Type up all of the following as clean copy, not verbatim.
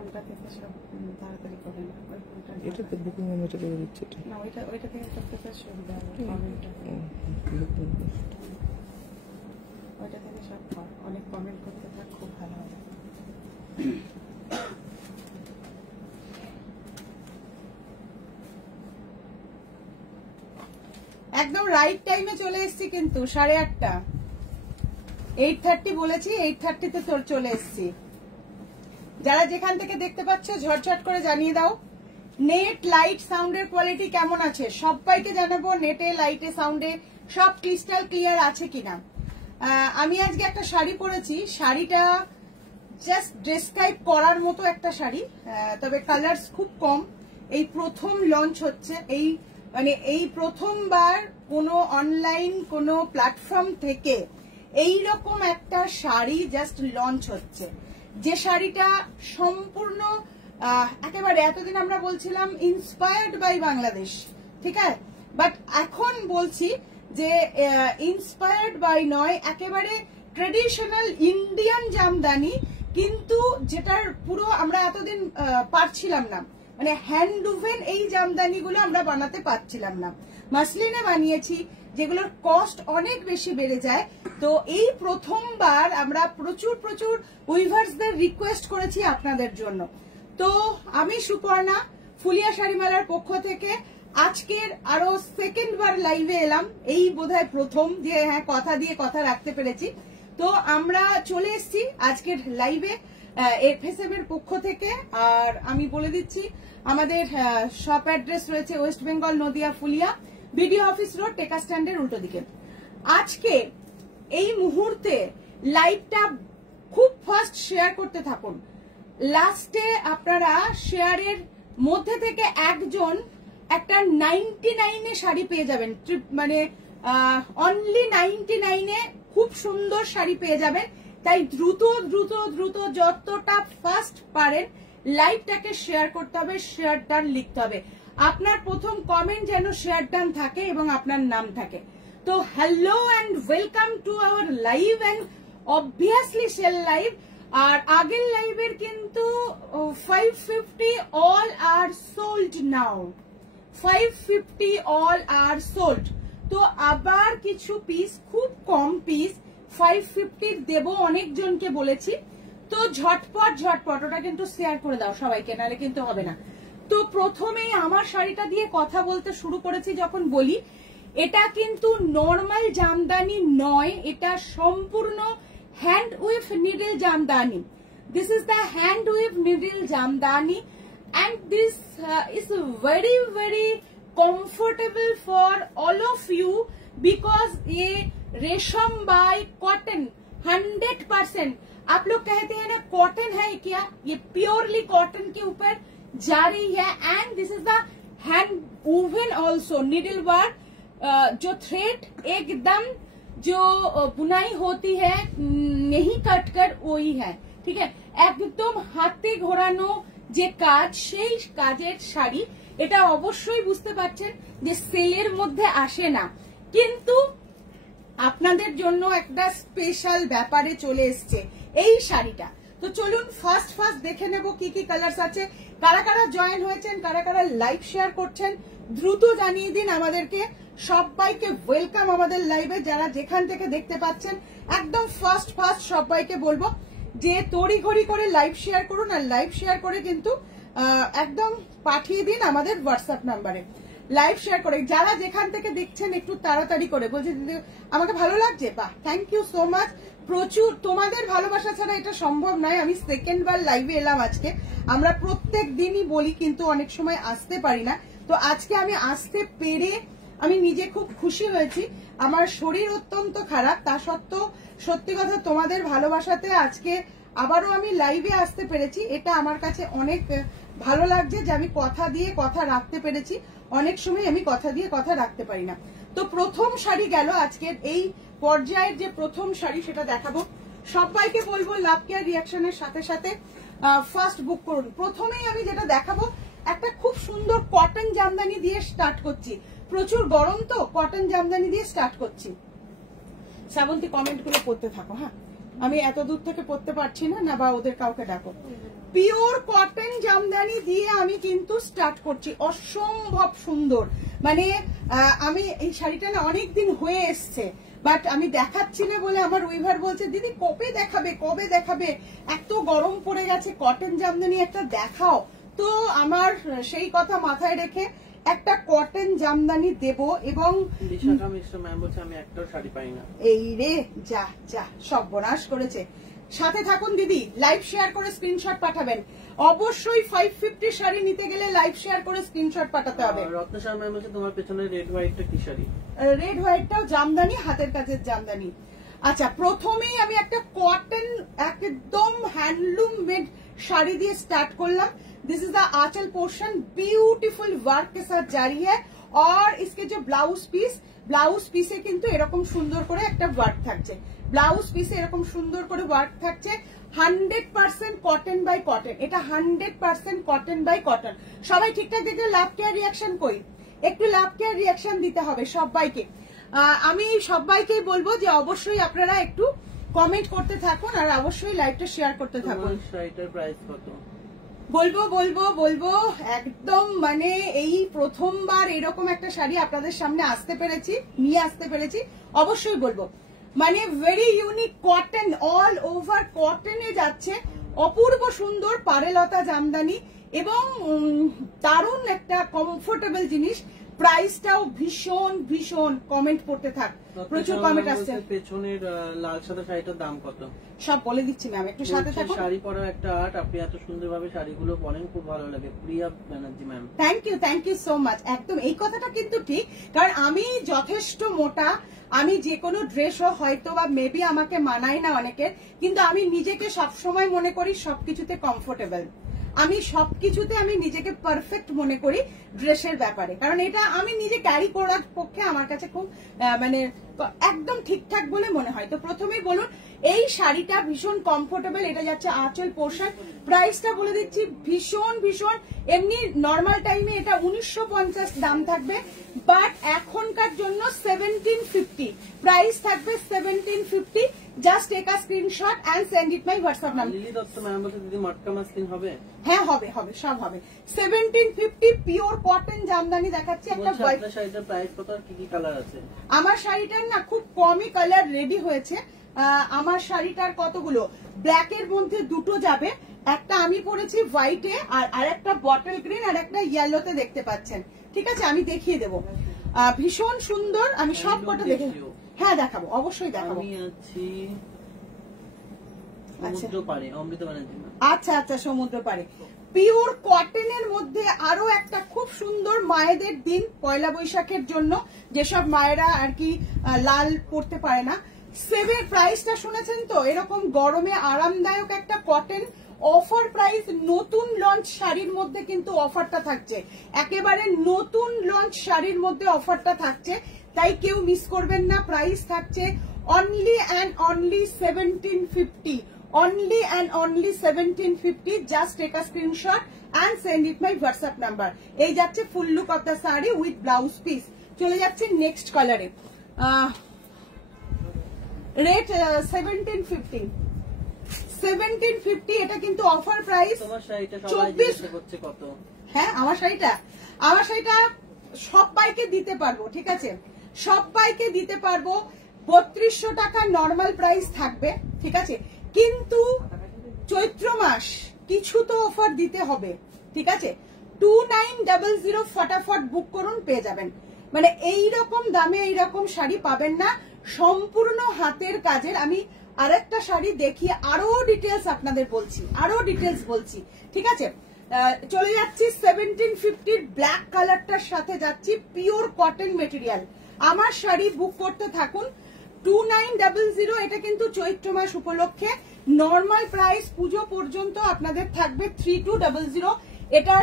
কোনটা থেকে সব তাড়াতাড়ি করে না, এটা তো বুকিং আমি এটা করে দিচ্ছি। এটা না, ওইটা থেকে করতে তো সুবিধা হবে, কমেন্ট ওইটা থেকে সব অনেক কমেন্ট করতে থাক, খুব ভালো হবে। একদম রাইট টাইমে চলে এসেছি কিন্তু 8:30, 8:30 বলেছি, 8:30-তে চলে এসেছি। যারা যেখান থেকে দেখতে পাচ্ছ ঝটঝট করে জানিয়ে দাও নেট, লাইট, সাউন্ডের কোয়ালিটি কেমন আছে। সবাইকে জানাবো নেটে, লাইটে, সাউন্ডে সব ক্রিস্টাল ক্লিয়ার আছে কিনা। আমি আজকে একটা শাড়ি পরেছি, শাড়িটা জাস্ট ডেসক্রাইব করার মতো একটা শাড়ি, তবে কালার্স খুব কম। এই প্রথম লঞ্চ হচ্ছে, এই প্রথমবার কোনো অনলাইন কোনো প্ল্যাটফর্ম থেকে এই রকম একটা শাড়ি জাস্ট লঞ্চ হচ্ছে, যে শাড়িটা সম্পূর্ণ একেবারে, এতদিন আমরা বলছিলাম ইন্সপায়ার্ড বাই বাংলাদেশ, ঠিক আছে, বাট এখন বলছি যে ইন্সপায়ার্ড বাই নয়, একেবারে ট্রেডিশনাল ইন্ডিয়ান জামদানি, কিন্তু যেটার পুরো আমরা এতদিন পারছিলাম না, মানে হ্যান্ডউভেন এই জামদানিগুলো আমরা বানাতে পারছিলাম না, মাসলিনে বানিয়েছি, যেগুলোর কস্ট অনেক বেশি বেড়ে যায়। তো এই প্রথমবার আমরা প্রচুর প্রচুর উইভার্সদের রিকোয়েস্ট করেছি আপনাদের জন্য। তো আমি সুপর্ণা ফুলিয়া শাড়িমালার পক্ষ থেকে আজকের আরো সেকেন্ড বার লাইভে এলাম, এই বোধহয় প্রথম যে হ্যাঁ কথা দিয়ে কথা রাখতে পেরেছি। তো আমরা চলে এসেছি আজকের লাইভে এফএসএম এর পক্ষ থেকে, আর আমি বলে দিচ্ছি আমাদের শপ অ্যাড্রেস রয়েছে West Bengal Nadia Phulia, BDO office road, টেকা স্ট্যান্ডের উল্টো দিকে। আজকে এই মুহূর্তে লাইভটা খুব ফাস্ট শেয়ার করতে থাকুন, লাস্টে আপনারা শেয়ারের মধ্যে থেকে একজন একটা 99-এ শাড়ি পেয়ে যাবেন, মানে অনলি 99-এ খুব সুন্দর শাড়ি পেয়ে যাবেন। তাই দ্রুত দ্রুত দ্রুত যতটা ফাস্ট পারেন লাইভটাকে শেয়ার করতে হবে, শেয়ার ডান লিখতে হবে, আপনার প্রথম কমেন্ট যেন শেয়ার ডান থাকে এবং আপনার নাম থাকে। তো hello and welcome to our live and obviously sale live. আর আগের লাইভের কিন্তু 550 all are sold now, 550 all are sold. তো আবার কিছু পিস, খুব কম পিস 550 দেব, অনেকজনকে বলেছি। তো ঝটপট ওটা কিন্তু শেয়ার করে দাও সবাইকে, নাহলে কিন্তু হবে না। তো প্রথমেই আমার শাড়িটা দিয়ে কথা বলতে শুরু করেছি যখন বলি, এটা কিন্তু নর্মাল জামদানি নয়, এটা সম্পূর্ণ hand we've needle Jamdani. This is the hand we've needle Jamdani and this is very very comfortable for all of you because ये रेशम बाय कॉटन 100%। आप लोग कहते हैं ना कॉटन है क्या, ये प्योरली कॉटन के ऊपर जा रही है। And this is the hand woven also needle work, जो थ्रेड एकदम जो बुनाई होती है नहीं कट कर वही है, ठीक है, एकदम हाथे घोरानो যে কাজ, সেই কাজের শাড়ি। এটা অবশ্যই বুঝতে পারছেন যে সেলের মধ্যে আসে না, কিন্তু আপনাদের জন্য একটা স্পেশাল ব্যাপারে চলে এসছে এই শাড়িটা। তো চলুন ফার্স্ট দেখে নেব কি কি কালার্স আছে, কারা কারা জয়েন হয়েছেন, কারা কারা লাইভ শেয়ার করছেন, দ্রুত জানিয়ে দিন আমাদেরকে। সবাইকে ওয়েলকাম আমাদের লাইভে, যারা যেখান থেকে দেখতে পাচ্ছেন একদম ফার্স্ট সবাইকে বলবো যে তড়িঘড়ি করে লাইভ শেয়ার করুন, আর লাইভ শেয়ার করে কিন্তু একদম পাঠিয়ে দিন আমাদের হোয়াটসঅ্যাপ নাম্বারে। লাইভ শেয়ার করে যারা যেখান থেকে দেখছেন একটু তাড়াতাড়ি করে বলছি, দিদি আমাকে ভালো লাগছে, বাহ থ্যাংক ইউ সো মাচ। প্রচুর তোমাদের ভালোবাসা ছাড়া এটা সম্ভব নয়। আমি সেকেন্ড বার লাইভে এলাম আজকে, আমরা প্রত্যেক দিনই বলি কিন্তু অনেক সময় আসতে পারি না। তো আজকে আমি আসতে পেরে আমি নিজে খুব খুশি হয়েছি। আমার শরীর অত্যন্ত খারাপ, তা সত্ত্বেও সত্যি কথা তোমাদের ভালোবাসাতে আজকে আবারও আমি লাইভে আসতে পেরেছি, এটা আমার কাছে অনেক ভালো লাগছে যে আমি কথা দিয়ে কথা রাখতে পেরেছি। অনেক সময় আমি কথা দিয়ে কথা রাখতে পারি না। তো প্রথম শাড়ি গেল আজকের এই পর্যায়ের, যে প্রথম শাড়ি সেটা দেখাবো। সবাইকে বলবো লাভ কেয়ার রিয়াকশনের সাথে সাথে ফার্স্ট বুক করুন। প্রথমেই আমি যেটা দেখাবো একটা খুব সুন্দর কটন জামদানি দিয়ে স্টার্ট করছি, প্রচুর গরম তো কটন জামদানি দিয়ে স্টার্ট করছি। শ্রাবন্তী কমেন্ট গুলো পড়তে থাকো, হ্যাঁ আমি এত দূর থেকে পড়তে পারছি না, না বা ওদের কাউকে ডাকো। পিওর কটন জামদানি দিয়ে আমি কিন্তু স্টার্ট করছি, অসম্ভব সুন্দর। মানে আমি এই শাড়িটা না অনেকদিন হয়ে এসছে, বাট আমি দেখাচ্ছি না বলে আমার উইভার বলছে দিদি কবে দেখাবে কবে দেখাবে, এত গরম পড়ে গেছে, কটন জামদানি একটা দেখাও। তো আমার সেই কথা মাথায় রেখে একটা কটন জামদানি দেব। এবং বিশাখা মিশ্র ম্যাম বলছে আমি একটাও শাড়ি পাই না। এই রে যা যা সর্বনাশ করেছে। সাথে থাকুন দিদি, লাইভ শেয়ার করে স্ক্রিনশট পাঠাবেন। অবশ্যই 550 শাড়ি নিতে গেলে লাইভ শেয়ার করে স্ক্রিনশট পাঠাতে হবে। রত্নসার ম্যাম বলছে তোমার পেছনে রেড হোয়াইটটা কি শাড়ি? রেড হোয়াইটটাও জামদানি, হাতের কাজের জামদানি। আচ্ছা, প্রথমেই আমি একটা কটন একদম হ্যান্ডলুম মেড শাড়ি দিয়ে स्टार्ट করলাম। This is the aanchal portion, beautiful work के साथ जारी है। और इसके जो ब्लाउज পিসে কিন্তু এরকম সুন্দর করে একটা ওয়ার্ক থাকছে, ব্লাউজ পিসে এরকম সুন্দর করে ওয়ার্ক থাকছে। 100% কটন বাই কটন, এটা 100% কটন বাই কটন। সবাই ঠিকঠাক দেখলে লাভ কেয়ার রিয়াকশন কই, একটু লাভ কেয়ার রিয়াকশন দিতে হবে সবাইকে। আমি সবাইকেই বলবো যে অবশ্যই আপনারা একটু কমেন্ট করতে থাকুন আর অবশ্যই লাইভটা শেয়ার করতে থাকুন। শাড়িটার প্রাইস কত? বলবো একদম, মানে এই প্রথমবার এরকম একটা শাড়ি আপনাদের সামনে নিয়ে আসতে পেরেছি, অবশ্যই বলবো। মানে very unique cotton, all over কটনে যাচ্ছে, অপূর্ব সুন্দর পারেলতা জামদানি এবং দারুণ একটা কমফোর্টেবল জিনিস। প্রাইসটাও ভীষণ ভীষণ, কমেন্ট পড়তে থাক, প্রচুর কমেন্ট আসছে। পেছনের লাল সাদা শাড়িটার দাম কত সব বলে দিচ্ছি ম্যাম, একটু সাথে থাকুন। শাড়ি পরা একটা আর্ট, আপনি এত সুন্দরভাবে শাড়িগুলো পরেন, খুব ভালো লাগে। Priya Banerjee ma'am, thank you so much. একদম এই কথাটা কিন্তু ঠিক, কারণ আমি যথেষ্ট মোটা, আমি যে কোনো ড্রেসও হয়তো বা মেবি আমাকে মানায় না অনেকের, কিন্তু আমি নিজেকে সবসময় মনে করি সবকিছুতে কমফোর্টেবল। আমি সবকিছুতে আমি নিজেকে পারফেক্ট মনে করি ড্রেসের ব্যাপারে, কারণ এটা আমি নিজে ক্যারি করার পক্ষে আমার কাছে খুব মানে একদম ঠিকঠাক বলে মনে হয়। তো প্রথমেই বলুন, এই শাড়িটা ভীষণ কমফোর্টেবল, এটা যাচ্ছে আঁচল পোর্শন। প্রাইসটা বলে দিচ্ছি, ভীষণ ভীষণ। এমনি নর্মাল টাইমে এটা 1950 দাম থাকবে, বাট এখনকার জন্য 1750 প্রাইস থাকবে, 1750। Just take a screenshot and send it my WhatsApp number. Lily Dutta ma'am বলছে দিদি মটকা মাসলিন হবে? হ্যাঁ হবে, সব হবে। 1750 পিওর কটন জামদানি দেখাচ্ছি। একটা আপনার শাড়িটার প্রাইস কত আর কি কি কালার আছে? আমার শাড়িটার না খুব কমই কালার রেডি হয়েছে। আমার শাড়িটার কতগুলো, ব্ল্যাকের মধ্যে দুটো যাবে, একটা আমি পরেছি হোয়াইটে আর আরেকটা বটল গ্রিন আর একটা ইয়েলোতে দেখতে পাচ্ছেন। ঠিক আছে, আমি দেখিয়ে দেবো, ভীষণ সুন্দর। আমি সব কটা দেখে, হ্যাঁ দেখাবো, অবশ্যই দেখাবো। আমি আছি সমুদ্র পাড়ে, অমৃতা ব্যানার্জি। আচ্ছা, সমুদ্র পাড়ে পিওর কটনের মধ্যে আরো একটা খুব সুন্দর মায়েদের দিন, পয়লা বৈশাখের জন্য যেসব মায়েরা আর কি লাল পরতে পারে না। সেভের প্রাইসটা শুনেছেন তো, এরকম গরমে আরামদায়ক একটা কটন অফার প্রাইস। নতুন লঞ্চ শাড়ির মধ্যে কিন্তু অফারটা থাকছে, একেবারে নতুন লঞ্চ শাড়ির মধ্যে অফারটা থাকছে, তাই কেউ মিস করবেন না। প্রাইস থাকছে only and only 1750, only and only 1750. Just take a screenshot and send it my WhatsApp number. এই যাচ্ছে ফুল look of the sari with blouse piece. চলে যাচ্ছে নেক্সট কালারে, রেট 1750। এটা কিন্তু অফার প্রাইস। তোমার শাড়িটা সবাই জিজ্ঞাসা করছে কত? হ্যাঁ, আমার শাড়িটা সবাইকে দিতে পারবো, ঠিক আছে, সবাইকে দিতে পারবো। 3200 টাকা নর্মাল প্রাইস থাকবে, ঠিক আছে, কিন্তু চৈত্র মাস কিছু তো অফার দিতে হবে, ঠিক আছে। 2900 ফটাফট বুক করুন, পেয়ে যাবেন। মানে এইরকম দামে এইরকম শাড়ি পাবেন না, সম্পূর্ণ হাতের কাজের। আমি আরেকটা শাড়ি দেখিয়ে আরো ডিটেলস আপনাদের বলছি, ঠিক আছে। চলে যাচ্ছি 1750 ব্ল্যাক কালারটার সাথে যাচ্ছি, পিওর কটন মেটেরিয়াল। আমার শাড়ি বুক করতে থাকুন। 2900, এটা কিন্তু চৈত্র মাস উপলক্ষে। নর্মাল প্রাইস পুজো পর্যন্ত আপনাদের থাকবে 3200। এটা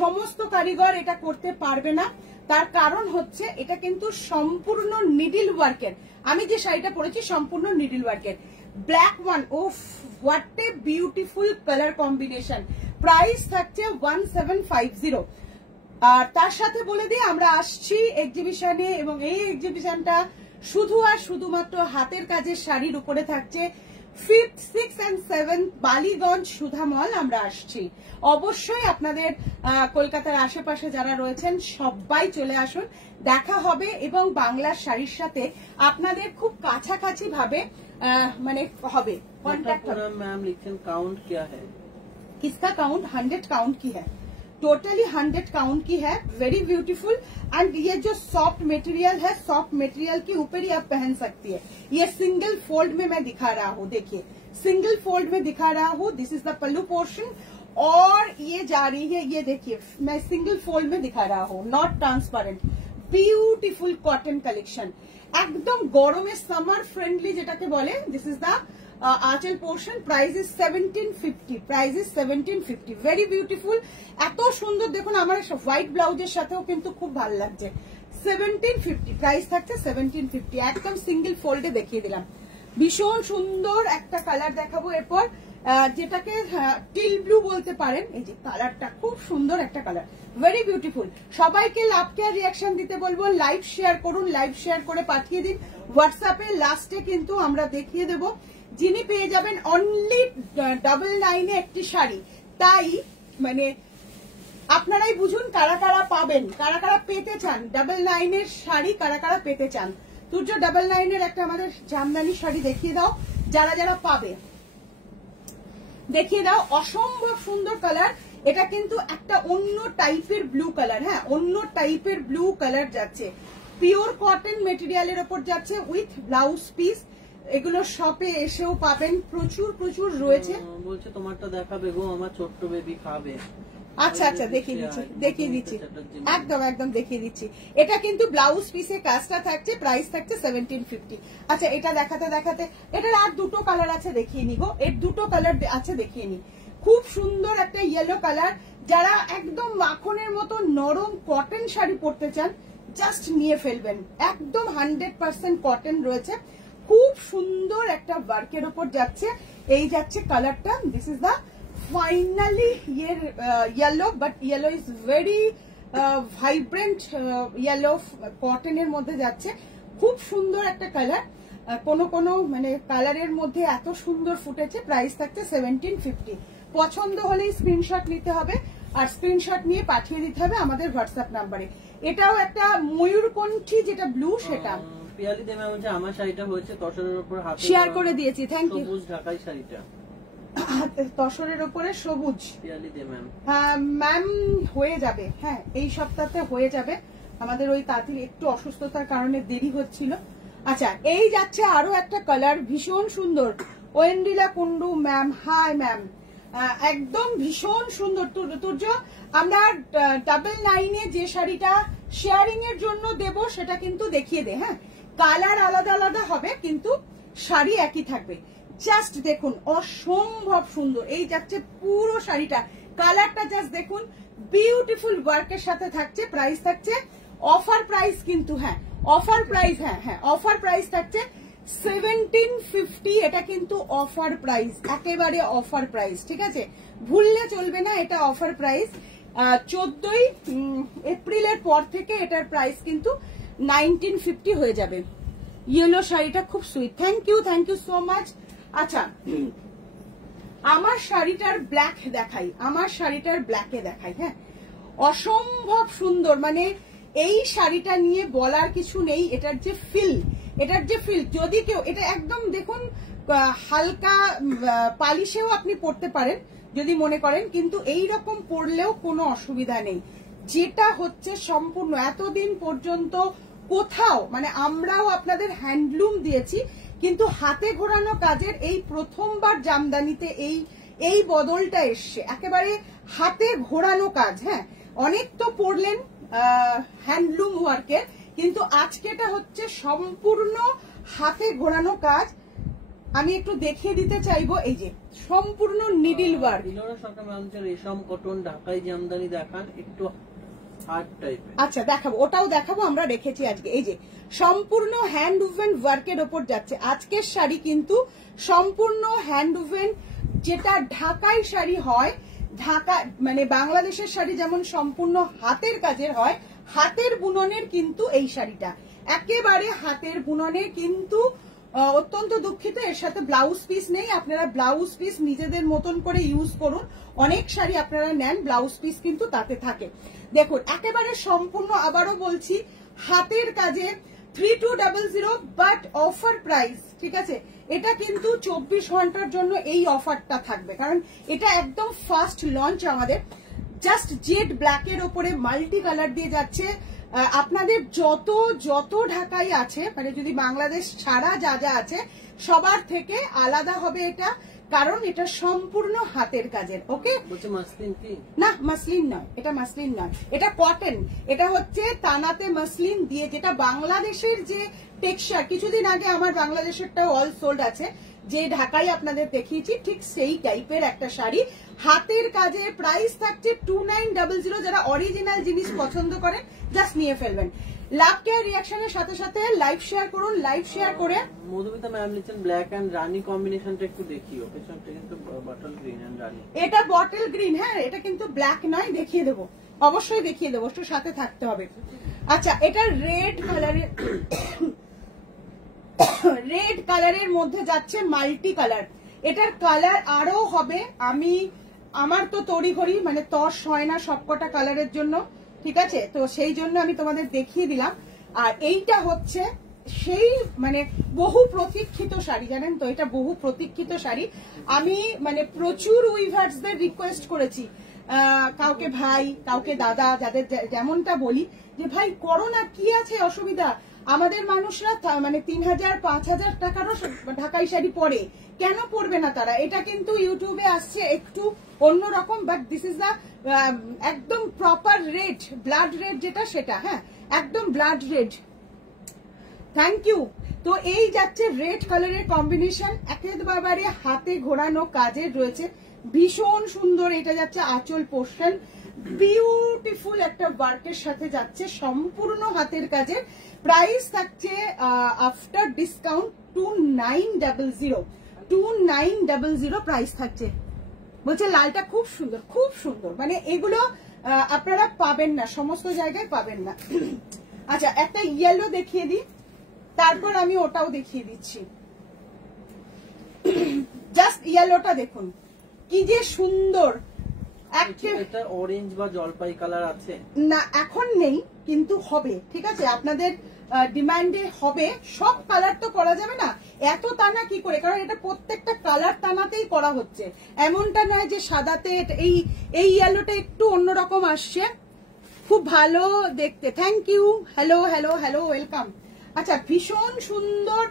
সমস্ত কারিগর এটা করতে পারবে না, তার কারণ হচ্ছে এটা কিন্তু সম্পূর্ণ নিডল ওয়ার্কের। আমি যে শাড়িটা পরেছি সম্পূর্ণ নিডল ওয়ার্কের। Black one, of what a beautiful colour combination. Price থাকছে 1750। আর তার সাথে বলে দিই আমরা আসছি এক্সিবিশনে, এবং এই এক্সিবিশনটা শুধু আর শুধুমাত্র হাতের কাজের শাড়ির উপরে থাকছে 5th, 6th and 7th Ballygunge সুধা মল আমরা আসছি। অবশ্যই আপনাদের কলকাতার আশেপাশে যারা রয়েছেন সবাই চলে আসুন, দেখা হবে এবং বাংলার শাড়ির সাথে আপনাদের খুব কাছাকাছি ভাবে মানে হবে কন্ট্যাক্ট হবে। मैम लिखन काउंट क्या है? किसका काउंट? 100 काउंट की है, टोटली 100 काउंट की है। Very beautiful. एंड ये जो सॉफ्ट मटेरियल है, सॉफ्ट मटेरियल के ऊपर ही आप पहन सकती है। ये सिंगल फोल्ड में मैं दिखा रहा हूँ, देखिए सिंगल फोल्ड में दिखा रहा हूँ। This is the pallu portion और ये जा रही है, ये देखिए मैं सिंगल फोल्ड में दिखा रहा हूँ, not transparent. Beautiful cotton collection, एकदम गरमे समर फ्रेंडली যেটাকে বলে। This is the aanchal portion. Price is 1750, price is 1750। Very beautiful. এত সুন্দর দেখুন, আমার হোয়াইট ব্লাউজের সাথেও কিন্তু খুব ভালো লাগছে। 1750 প্রাইস থাকছে, 1750। একদম সিঙ্গেল ফোল্ডে দেখিয়ে দিলাম। ভীষণ সুন্দর একটা কালার দেখাবো এরপর, যেটাকে টিল ব্লু বলতে পারেন। এই যে কালারটা খুব সুন্দর একটা কালার, ভেরি বিউটিফুল। সবাইকে লাভ কেয়ার রিয়াকশন দিতে বলবো, লাইভ শেয়ার করুন, লাইভ শেয়ার করে পাঠিয়ে দিন হোয়াটসঅ্যাপে। লাস্টে কিন্তু আমরা দেখিয়ে দেব যিনি পেয়ে যাবেন অনলি 99 এ একটি শাড়ি। তাই মানে আপনারাই বুঝুন কারা কারা পাবেন, কারা কারা পেতে চান 99 এর শাড়ি, কারা কারা পেতে চান। তুর্য 99 এর একটা আমাদের জামদানি শাড়ি দেখিয়ে দাও, যারা যারা পাবে দেখিয়ে দাও। অসম্ভব সুন্দর কালার, এটা কিন্তু একটা অন্য টাইপের ব্লু কালার। হ্যাঁ, অন্য টাইপের ব্লু কালার যাচ্ছে, পিওর কটন মেটেরিয়ালের ওপর যাচ্ছে উইথ ব্লাউজ পিস। এগুলো শপে এসেও পাবেন, প্রচুর প্রচুর রয়েছে। বলছে তোমারটা দেখাবে গো, আমার ছোট্ট বেবি খাবে। আচ্ছা আচ্ছা, দেখিয়ে দিচ্ছি দেখিয়ে দিচ্ছি, একদম একদম দেখিয়ে দিচ্ছি। এটা কিন্তু ব্লাউজ পিসে কাজটা থাকছে, প্রাইস থাকছে 1750। আচ্ছা, এটা দেখাতে দেখাতে এটার আর দুটো কালার আছে, দেখিয়ে নি গো। এর দুটো কালার আছে, দেখিয়ে নি। খুব সুন্দর একটা ইয়েলো কালার। যারা একদম মাখনের মতো নরম কটন শাড়ি পরতে চান, জাস্ট নিয়ে ফেলবেন। একদম 100% কটন রয়েছে, খুব সুন্দর একটা ওয়ার্কের ওপর যাচ্ছে। এই যাচ্ছে কালারটা, this is the finally yellow, but yellow is very vibrant yellow, কটনের মধ্যে যাচ্ছে। খুব সুন্দর একটা কালার, কোন মানে কালারের মধ্যে এত সুন্দর ফুটেছে। প্রাইস থাকছে 1750। পছন্দ হলেই স্ক্রিনশট নিতে হবে, আর স্ক্রিনশট নিয়ে পাঠিয়ে দিতে হবে আমাদের হোয়াটসঅ্যাপ নাম্বারে। এটাও একটা ময়ূরকণ্ঠী যেটা ব্লু, সেটা পিয়ালি দেমা বলছে আমার শাড়িটা হয়েছে তসরের উপর হাতে শেয়ার করে দিয়েছি। Thank you. সবুজ ঢাকাই শাড়িটা তসরের উপরে সবুজ। পিয়ালি দে ম্যাম। হ্যাঁ ম্যাম, হয়ে যাবে। হ্যাঁ, এই সপ্তাহে হয়ে যাবে। আমাদের ওই তাঁতির একটু অসুস্থতার কারণে দেরি হচ্ছিল। আচ্ছা, এই যাচ্ছে আরো একটা কালার, ভীষণ সুন্দর। ওয়েন্ডিলা কুন্ডু ম্যাম, হাই ম্যাম, একদম ভীষণ সুন্দর। তুর্য, আমরা 99 এ যে শাড়িটা শেয়ারিং এর জন্য দেব সেটা কিন্তু দেখিয়ে দে। হ্যাঁ, কালার আলাদা আলাদা হবে কিন্তু শাড়ি একই থাকবে। জাস্ট দেখুন, অসম্ভব সুন্দর। এই যাচ্ছে পুরো শাড়িটা, কালারটা জাস্ট দেখুন, বিউটিফুল ওয়ার্কের সাথে থাকছে। প্রাইস থাকছে অফার প্রাইস কিন্তু, হ্যাঁ অফার প্রাইস, হ্যাঁ হ্যাঁ অফার প্রাইস থাকছে 1750। এটা কিন্তু অফার প্রাইস, একেবারে অফার প্রাইস, ঠিক আছে? ভুললে চলবে না, এটা অফার প্রাইস। 14 এপ্রিলের পর থেকে এটার প্রাইস কিন্তু 1950 হয়ে যাবে। ইয়েলো শাড়িটা খুব sweet. Thank you so much. আচ্ছা, আমার শাড়িটার ব্ল্যাক দেখাই, আমার শাড়িটার ব্ল্যাকে দেখাই। হ্যাঁ, অসম্ভব সুন্দর। মানে এই শাড়িটা নিয়ে বলার কিছু নেই। এটার যে ফিল, যদি কেউ এটা একদম দেখুন, হালকা পালিশেও আপনি পরতে পারেন যদি মনে করেন, কিন্তু এই রকম পরলেও কোনো অসুবিধা নেই। যেটা হচ্ছে সম্পূর্ণ এতদিন পর্যন্ত কোথাও, মানে আমরাও আপনাদের হ্যান্ডলুম দিয়েছি, কিন্তু হাতে ঘোরানো কাজের এই প্রথমবার জামদানিতে এই বদলটা এসছে, একেবারে হাতে ঘোরানো কাজ। হ্যাঁ, অনেক তো পড়লেন হ্যান্ডলুম ওয়ার্কের, কিন্তু আজকেটা হচ্ছে সম্পূর্ণ হাতে ঘোরানো কাজ। আমি একটু দেখিয়ে দিতে চাইবো, এই যে সম্পূর্ণ নিডিল ওয়ার্ক। রেশম কটন ঢাকাই জামদানি দেখান, একটু হার্ড টাইপের। আচ্ছা, দেখাবো, ওটাও দেখাবো, আমরা রেখেছি আজকে। এই যে সম্পূর্ণ হ্যান্ড উভেন ওয়ার্কের ওপর যাচ্ছে আজকের শাড়ি, কিন্তু সম্পূর্ণ হ্যান্ড উভেন, যেটা ঢাকাই শাড়ি হয়। ঢাকা মানে বাংলাদেশের শাড়ি যেমন সম্পূর্ণ হাতের কাজের হয়, হাতের বুননের কিন্তু এই শাড়িটা একেবারে হাতের বুননের, কিন্তু অত্যন্ত দুঃখিত এর সাথে ব্লাউজ পিস নেই। আপনারা ব্লাউজ পিস নিজেদের মতন করে ইউজ করুন। অনেক শাড়ি আপনারা নেন ব্লাউজ পিস কিন্তু তাতে থাকে। দেখুন একেবারে সম্পূর্ণ, আবারও বলছি, হাতের কাজে 3200 বাট অফার প্রাইস, ঠিক আছে। এটা কিন্তু 24 ঘন্টার জন্য এই অফারটা থাকবে, কারণ এটা একদম ফার্স্ট লঞ্চ আমাদের। জাস্ট জেড ব্ল্যাকের ওপরে মাল্টি কালার দিয়ে যাচ্ছে। আপনাদের যত যত ঢাকাই আছে, মানে যদি বাংলাদেশ ছাড়া যা যা আছে সবার থেকে আলাদা হবে এটা, কারণ এটা সম্পূর্ণ হাতের কাজের। ওকে, না মাসলিন নয়, এটা মাসলিন নয়, এটা কটন। এটা হচ্ছে তানাতে মাসলিন দিয়ে, যেটা বাংলাদেশের যে টেক্সচার, কিছুদিন আগে আমার বাংলাদেশেরটাও অল সোল্ড আছে, যে ঢাকাই আপনাদের দেখিয়েছি ঠিক সেই টাইপের একটা শাড়ি হাতের কাজে। প্রাইস থাকছে 2900। যারা অরিজিনাল জিনিস পছন্দ করেন জাস্ট নিয়ে ফেলবেন। লাভ কেয়ার রিঅ্যাকশনের সাথে সাথে লাইভ শেয়ার করুন, লাইভ শেয়ার করে। মধুমিতা ম্যাম লিখছেন ব্ল্যাক এন্ড রানী কম্বিনেশনটা একটু দেখিও, পেছনটা কিন্তু বটল গ্রিন এন্ড রানী। এটা বটল গ্রিন, হ্যাঁ এটা কিন্তু ব্ল্যাক নয়, দেখিয়ে দেবো, অবশ্যই দেখিয়ে দেবো, একটু সাথে থাকতে হবে। আচ্ছা, এটা রেড কালারের, রেড কালারের মধ্যে যাচ্ছে মাল্টি কালার। এটার কালার আরো হবে, আমার তো তড়িঘড়ি মানে তস হয় না সবকটা কালারের জন্য, ঠিক আছে, তো সেই জন্য আমি তোমাদের দেখিয়ে দিলাম। আর এইটা হচ্ছে সেই মানে বহু প্রতীক্ষিত শাড়ি, জানেন তো, এটা বহু প্রতীক্ষিত শাড়ি। আমি মানে প্রচুর উইভার্সদের রিকোয়েস্ট করেছি, কাউকে ভাই কাউকে দাদা, যাদের যেমনটা বলি যে ভাই করো না, কি আছে অসুবিধা, আমাদের মানুষরা মানে 3000-5000 টাকারও ঢাকাই শাড়ি পরে, কেন পরবে না তারা। এটা কিন্তু ইউটিউবে আসছে একটু অন্যরকম, বাট দিস ইজ দা একদম প্রপার রেড, ব্লাড রেড যেটা সেটা, হ্যাঁ একদম ব্লাড রেড। Thank you. তো এই যাচ্ছে রেড কালারের কম্বিনেশন, একেবারে হাতে ঘোরানো কাজের রয়েছে, ভীষণ সুন্দর। এটা যাচ্ছে আঁচল পোর্শন, বিউটিফুল একটা ওয়ার্কের সাথে যাচ্ছে, সম্পূর্ণ হাতের কাজের। প্রাইস থাকছে আফটার ডিসকাউন্ট 2900 প্রাইস থাকছে। বলছে লালটা খুব সুন্দর, খুব সুন্দর, মানে এগুলো আপনারা পাবেন না, সমস্ত জায়গায় পাবেন না। আচ্ছা, একটা ইয়েলো দেখিয়ে দিই, তারপর আমি ওটাও দেখিয়ে দিচ্ছি। জাস্ট ইয়েলোটা দেখুন কি যে সুন্দর। এটা অরেঞ্জ বা জলপাই কালার আছে না, এখন নেই, কিন্তু হবে, ঠিক আছে, আপনাদের ডিমান্ডে হবে। সব কালার তো করা যাবে না, এত টানা কি করে, কারণ এটা প্রত্যেকটা কালার টানাতেই করা হচ্ছে, এমনটা নয় যে সাদাতে। এই ইয়েলোটা একটু অন্যরকম আসছে, খুব ভালো দেখতে। Thank you, hello hello hello, welcome. আচ্ছা, ভীষণ সুন্দর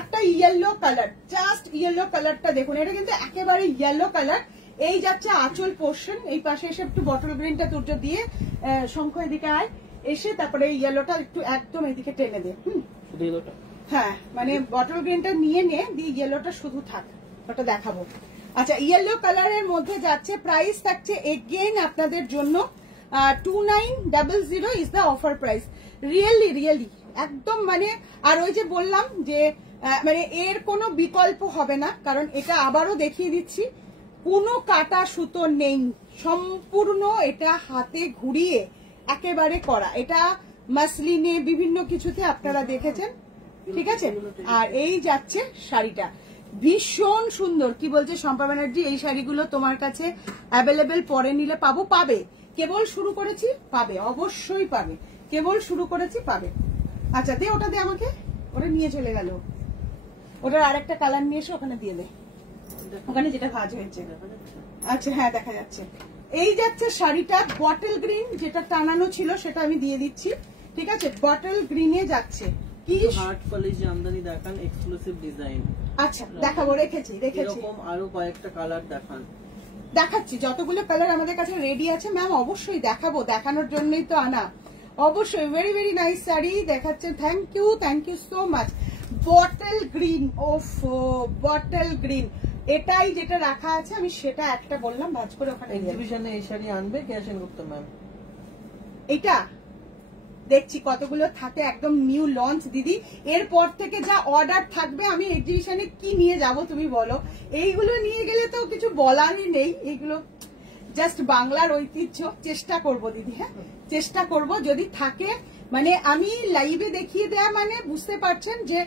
একটা ইয়েলো কালার, জাস্ট ইয়েলো কালারটা দেখুন, এটা কিন্তু একেবারে ইয়েলো কালার। এই যাচ্ছে আঁচল পোর্শন, এই পাশে এসে একটু বটল গ্রিনটা তুর্য দিয়ে শঙ্খ এদিকে আয়, এসে তারপরে ইয়েলোটা একটু একদম এদিকে টেনে দে। হ্যাঁ, মানে বটল গ্রিনটা নিয়ে দিয়ে ইয়েলোটা শুধু থাক, ওটা দেখাবো। আচ্ছা, ইয়েলো কালারের মধ্যে যাচ্ছে, প্রাইস থাকছে এগেইন আপনাদের জন্য 2900 is the offer price. Really একদম মানে, আর ওই যে বললাম যে মানে এর কোনো বিকল্প হবে না, কারণ এটা আবারও দেখিয়ে দিচ্ছি, কোনো কাটা সুতো নেই, সম্পূর্ণ এটা হাতে ঘুরিয়ে একেবারে করা। এটা মাসলিনে বিভিন্ন কিছুতে আপনারা দেখেছেন, ঠিক আছে। আর এই যাচ্ছে শাড়িটা, ভীষণ সুন্দর। কি বলছে শম্পা ব্যানার্জি, এই শাড়িগুলো তোমার কাছে অ্যাভেলেবেল পরে নিলে পাবে। কেবল শুরু করেছি, পাবে, অবশ্যই পাবে, কেবল শুরু করেছি, পাবে। আচ্ছা, দে ওটা, দে আমাকে, ওটা নিয়ে চলে গেল, ওটার আরেকটা কালার নিয়ে এসে ওখানে দিয়ে দে, ওখানে যেটা ভাঁজ হয়েছে। আচ্ছা, হ্যাঁ দেখা যাচ্ছে। এই যাচ্ছে শাড়িটা বটল গ্রিন, যেটা টানানো ছিল সেটা আমি দিয়ে দিচ্ছি, ঠিক আছে, বটল গ্রিনে যাচ্ছে। কি হার্ট পলিশ জামদানি দেখান, এক্সক্লুসিভ ডিজাইন। আচ্ছা, দেখাবো, রেখেছি। এরকম আরো কয়েকটা কালার দেখান, দেখাচ্ছি, যতগুলো কালার আমাদের কাছে রেডি আছে ম্যাম অবশ্যই দেখাবো, দেখানোর জন্যই তো আনা, অবশ্যই। ভেরি ভেরি নাইস শাড়ি দেখাচ্ছে, thank you so much. Bottle green, of bottle green, এটাই যেটা রাখা আছে, আমি সেটা একটা বললাম, ভাজ করে ওখানে এক্সিবিশনে এই শাড়ি আনবে কে আসেন গুপ্তা ম্যাম? এটা দেখছি কতগুলো থাকে, একদম নিউ লঞ্চ দিদি। এরপর থেকে যা অর্ডার থাকবে আমি এক্সিবিশনে কি নিয়ে যাব তুমি বলো, এইগুলো নিয়ে গেলে তো কিছু বলারই নেই। এইগুলো জাস্ট বাংলার ঐতিহ্য। চেষ্টা করব দিদি, হ্যাঁ চেষ্টা করব, যদি থাকে মানে আমি লাইভে দেখিয়ে দেয়া মানে বুঝতে পারছেন যে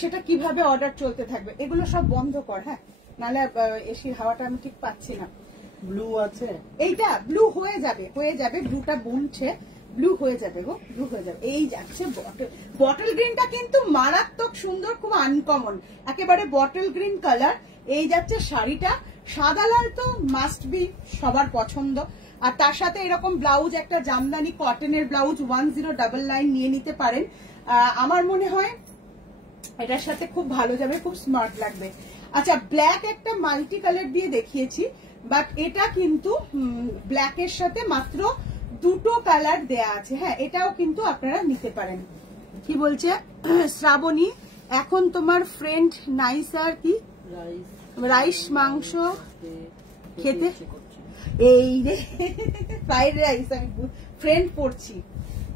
সেটা কিভাবে অর্ডার চলতে থাকবে। এগুলো সব বন্ধ কর, হ্যাঁ নাহলে এসির হাওয়াটা আমি ঠিক পাচ্ছি না। ব্লু আছে, এইটা ব্লু হয়ে যাবে, ব্লুটা বুনছে, ব্লু হয়ে যাবে গো, ব্লু হয়ে যাবে। এই যাচ্ছে বটল গ্রিনটা কিন্তু মারাত্মক সুন্দর, খুব আনকমন, একেবারে বটল গ্রিন কালার। এই যাচ্ছে শাড়িটা, সাদা লাল তো মাস্ট বি সবার পছন্দ। আর তার সাথে এরকম ব্লাউজ, একটা জামদানি কটনের ব্লাউজ 1099 নিয়ে নিতে পারেন। আমার মনে হয় এটার সাথে খুব ভালো যাবে, খুব স্মার্ট লাগবে। আচ্ছা, ব্ল্যাক একটা মাল্টি কালার দিয়ে দেখিয়েছি, বাট এটা কিন্তু ব্ল্যাকের সাথে মাত্র দুটো কালার দেয়া আছে। হ্যাঁ এটাও কিন্তু আপনারা নিতে পারেন। কি বলছে শ্রাবণী, এখন তোমার ফ্রেন্ড নাইসার কি রাইস মাংস খেতে, এই রে ফ্রাইড রাইস আমি ফ্রেন্ড পড়ছি,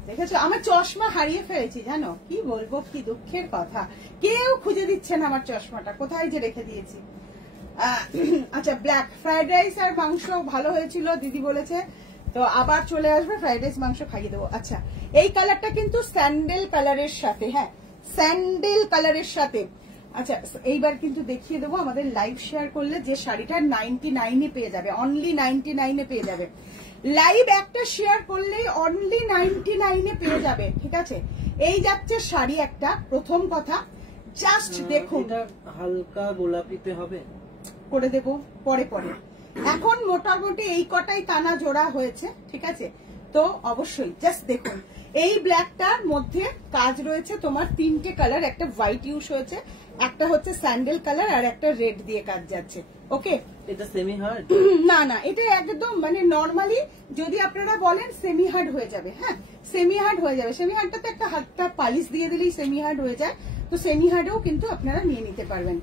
দেখেছো আমার চশমা হারিয়ে ফেলেছি জানো, কি বলবো, কি দুঃখের কথা, কেউ খুঁজে দিচ্ছে না আমার চশমাটা, কোথায় যে রেখে দিয়েছি। আচ্ছা, ব্ল্যাক ফ্রাইড রাইস আর মাংস ভালো হয়েছিল দিদি বলেছে, তো আবার চলে আসবে, ফ্রাইড রাইস মাংস খাইয়ে দেবো। আচ্ছা, এই কালারটা কিন্তু স্যান্ডেল কালারের সাথে, হ্যাঁ স্যান্ডেল কালারের সাথে। আচ্ছা, এইবার কিন্তু দেখিয়ে দেবো আমাদের লাইভ শেয়ার করলে যে শাড়িটা 99 এ পেয়ে যাবে, অনলি 99 এ পেয়ে যাবে। লাইভ একটা শেয়ার করলেই অনলি 99 এ পেয়ে যাবে, ঠিক আছে। এই যাচ্ছে শাড়ি একটা, প্রথম কথা জাস্ট দেখুন, হালকা গোলাপিতে হবে, করে দেব পরে পরে। এখন মোটামুটি এই কটাই টানা জোড়া হয়েছে, ঠিক আছে। তো অবশ্যই জাস্ট দেখুন, এই ব্ল্যাকটার মধ্যে কাজ রয়েছে তোমার তিনটে কালার, একটা হোয়াইট ইউজ হয়েছে, একটা হচ্ছে স্যান্ডেল কালার, আর একটা রেড দিয়ে কাজ যাচ্ছে। ওকে, এটা সেমি হার্ড না না, এটা একদম মানে নর্মালি যদি আপনারা বলেন সেমি হার্ড হয়ে যাবে, হ্যাঁ সেমি হার্ড হয়ে যাবে। সেমি হার্ডটাতে একটা হাতটা পালিশ দিয়ে দিলেই সেমি হার্ড হয়ে যায়, তো সেমি হার্ডেও কিন্তু আপনারা নিয়ে নিতে পারবেন।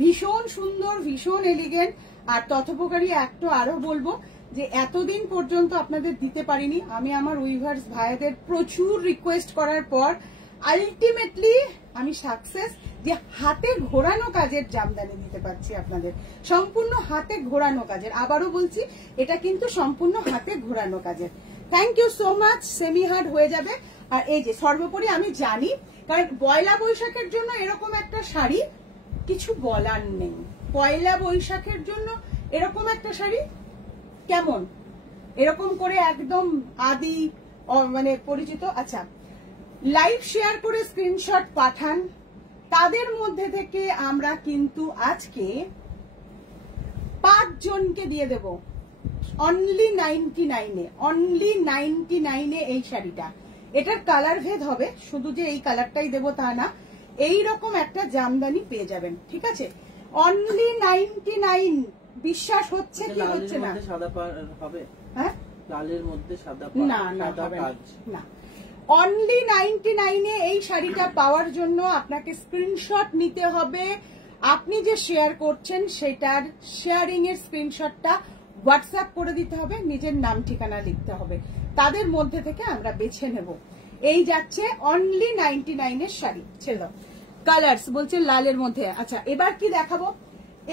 ভীষণ সুন্দর, ভীষণ এলিগেন্ট। আর তথোপকারী একটু আরো বলবো যে এতদিন পর্যন্ত আপনাদের দিতে পারিনি, আমি আমার উইভার্স ভাইদের প্রচুর রিকোয়েস্ট করার পর আলটিমেটলি আমি সাকসেস, যে হাতে ঘোরানো কাজের জামদানি দিতে পারছি আপনাদের, সম্পূর্ণ হাতে ঘোরানো কাজের। আবারও বলছি, এটা কিন্তু সম্পূর্ণ হাতে ঘোরানো কাজের। Thank you so much. Semi hard হয়ে যাবে। আর এই যে সর্বোপরি আমি জানি, কারণ পয়লা বৈশাখের জন্য এরকম একটা শাড়ি কিছু বলার নেই, পয়লা বৈশাখের জন্য এরকম একটা শাড়ি কেমন, এরকম করে একদম আদি মানে পরিচিত। আচ্ছা, লাইভ শেয়ার করে স্ক্রিনশট পাঠান, তাদের মধ্যে থেকে আমরা কিন্তু আজকে 5 জনকে দিয়ে দেব অনলি 99 এ, অনলি 99 এ এই শাড়িটা। এটার কালার ভেদ হবে, শুধু যে এই কালারটাই দেবো তা না, এইরকম একটা জামদানি পেয়ে যাবেন, ঠিক আছে। অনলি 99। বিশ্বাস হচ্ছে কি হচ্ছে না? সাদা হবে, হ্যাঁ লালের মধ্যে সাদা, না না না, অনলি 99 এ এই শাড়িটা পাওয়ার জন্য আপনাকে স্ক্রিনশট নিতে হবে। আপনি যে শেয়ার করছেন সেটার শেয়ারিং এর স্ক্রিনশটটা হোয়াটসঅ্যাপ করে দিতে হবে, নিজের নাম ঠিকানা লিখতে হবে, তাদের মধ্যে থেকে আমরা বেছে নেব। এই যাচ্ছে অনলি 99 এর শাড়ি। ছেড়ে দাও, কালার্স বলছে লালের মধ্যে। আচ্ছা, এবার কি দেখাবো,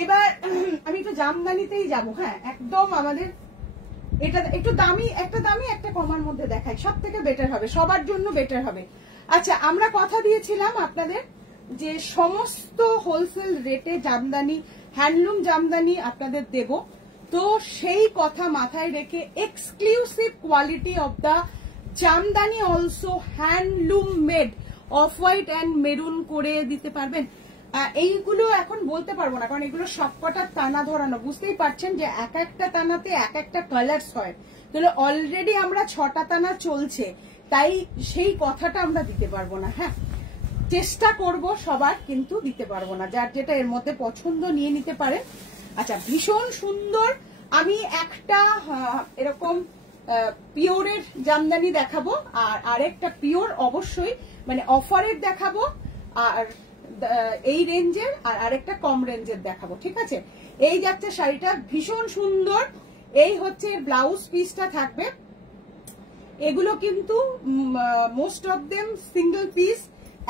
এবার আমি একটু জামদানিতেই যাবো, হ্যাঁ একদম আমাদের এটা একটু দামি, একটা কমার মধ্যে দেখাই, সব থেকে বেটার হবে, সবার জন্য বেটার হবে। আচ্ছা, আমরা কথা দিয়েছিলাম আপনাদের যে সমস্ত হোলসেল রেটে জামদানি, হ্যান্ডলুম জামদানি আপনাদের দেব, তো সেই কথা মাথায় রেখে exclusive quality of the jamdani also handloom made, of white and maroon করে দিতে পারবেন। এইগুলো এখন বলতে পারবো না, কারণ এগুলো সবকটা টানা ধরানো, বুঝতেই পারছেন যে এক একটা টানাতে এক একটা কালার্স হয়, তাহলে অলরেডি আমরা 6টা টানা চলছে, তাই সেই কথাটা আমরা দিতে পারবো না। হ্যাঁ চেষ্টা করব সবার, কিন্তু দিতে পারবো না, যার যেটা এর মধ্যে পছন্দ নিয়ে নিতে পারে। আচ্ছা, ভীষণ সুন্দর। আমি একটা এরকম পিওরের জামদানি দেখাবো, আর আরেকটা পিওর অবশ্যই মানে অফারের দেখাবো, আর এই রেঞ্জের, আর আরেকটা কম রেঞ্জের দেখাবো, ঠিক আছে। এই যাচ্ছে শাড়িটা, ভীষণ সুন্দর। এই হচ্ছে ব্লাউজ পিসটা থাকবে, এগুলো কিন্তু most of them single piece,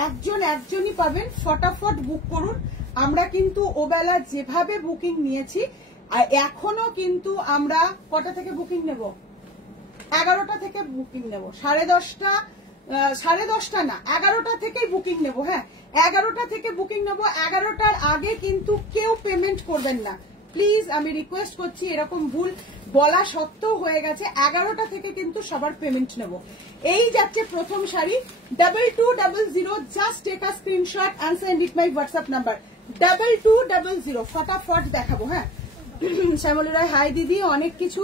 একজনই পাবেন। ফটাফট বুক করুন, আমরা কিন্তু ওবেলা যেভাবে বুকিং নিয়েছি আর এখনো কিন্তু আমরা কটা থেকে বুকিং নেব? 11টা থেকে বুকিং নেব। 10:30 না, 11টা থেকেই বুকিং নেব। হ্যাঁ, 11টা থেকে বুকিং নেব। 11টার আগে কিন্তু কেউ পেমেন্ট করবেন না প্লিজ, আমি রিকোয়েস্ট করছি। এরকম ভুল বলা সত্ত্বেও হয়ে গেছে। 11টা থেকে কিন্তু সবার পেমেন্ট নেব। এই যাচ্ছে প্রথম sari 2200। Just take a screenshot and send it my WhatsApp number 2200। ফটাফট দেখাবো। হ্যাঁ, শ্যামলী রায় হাই দিদি, অনেক কিছু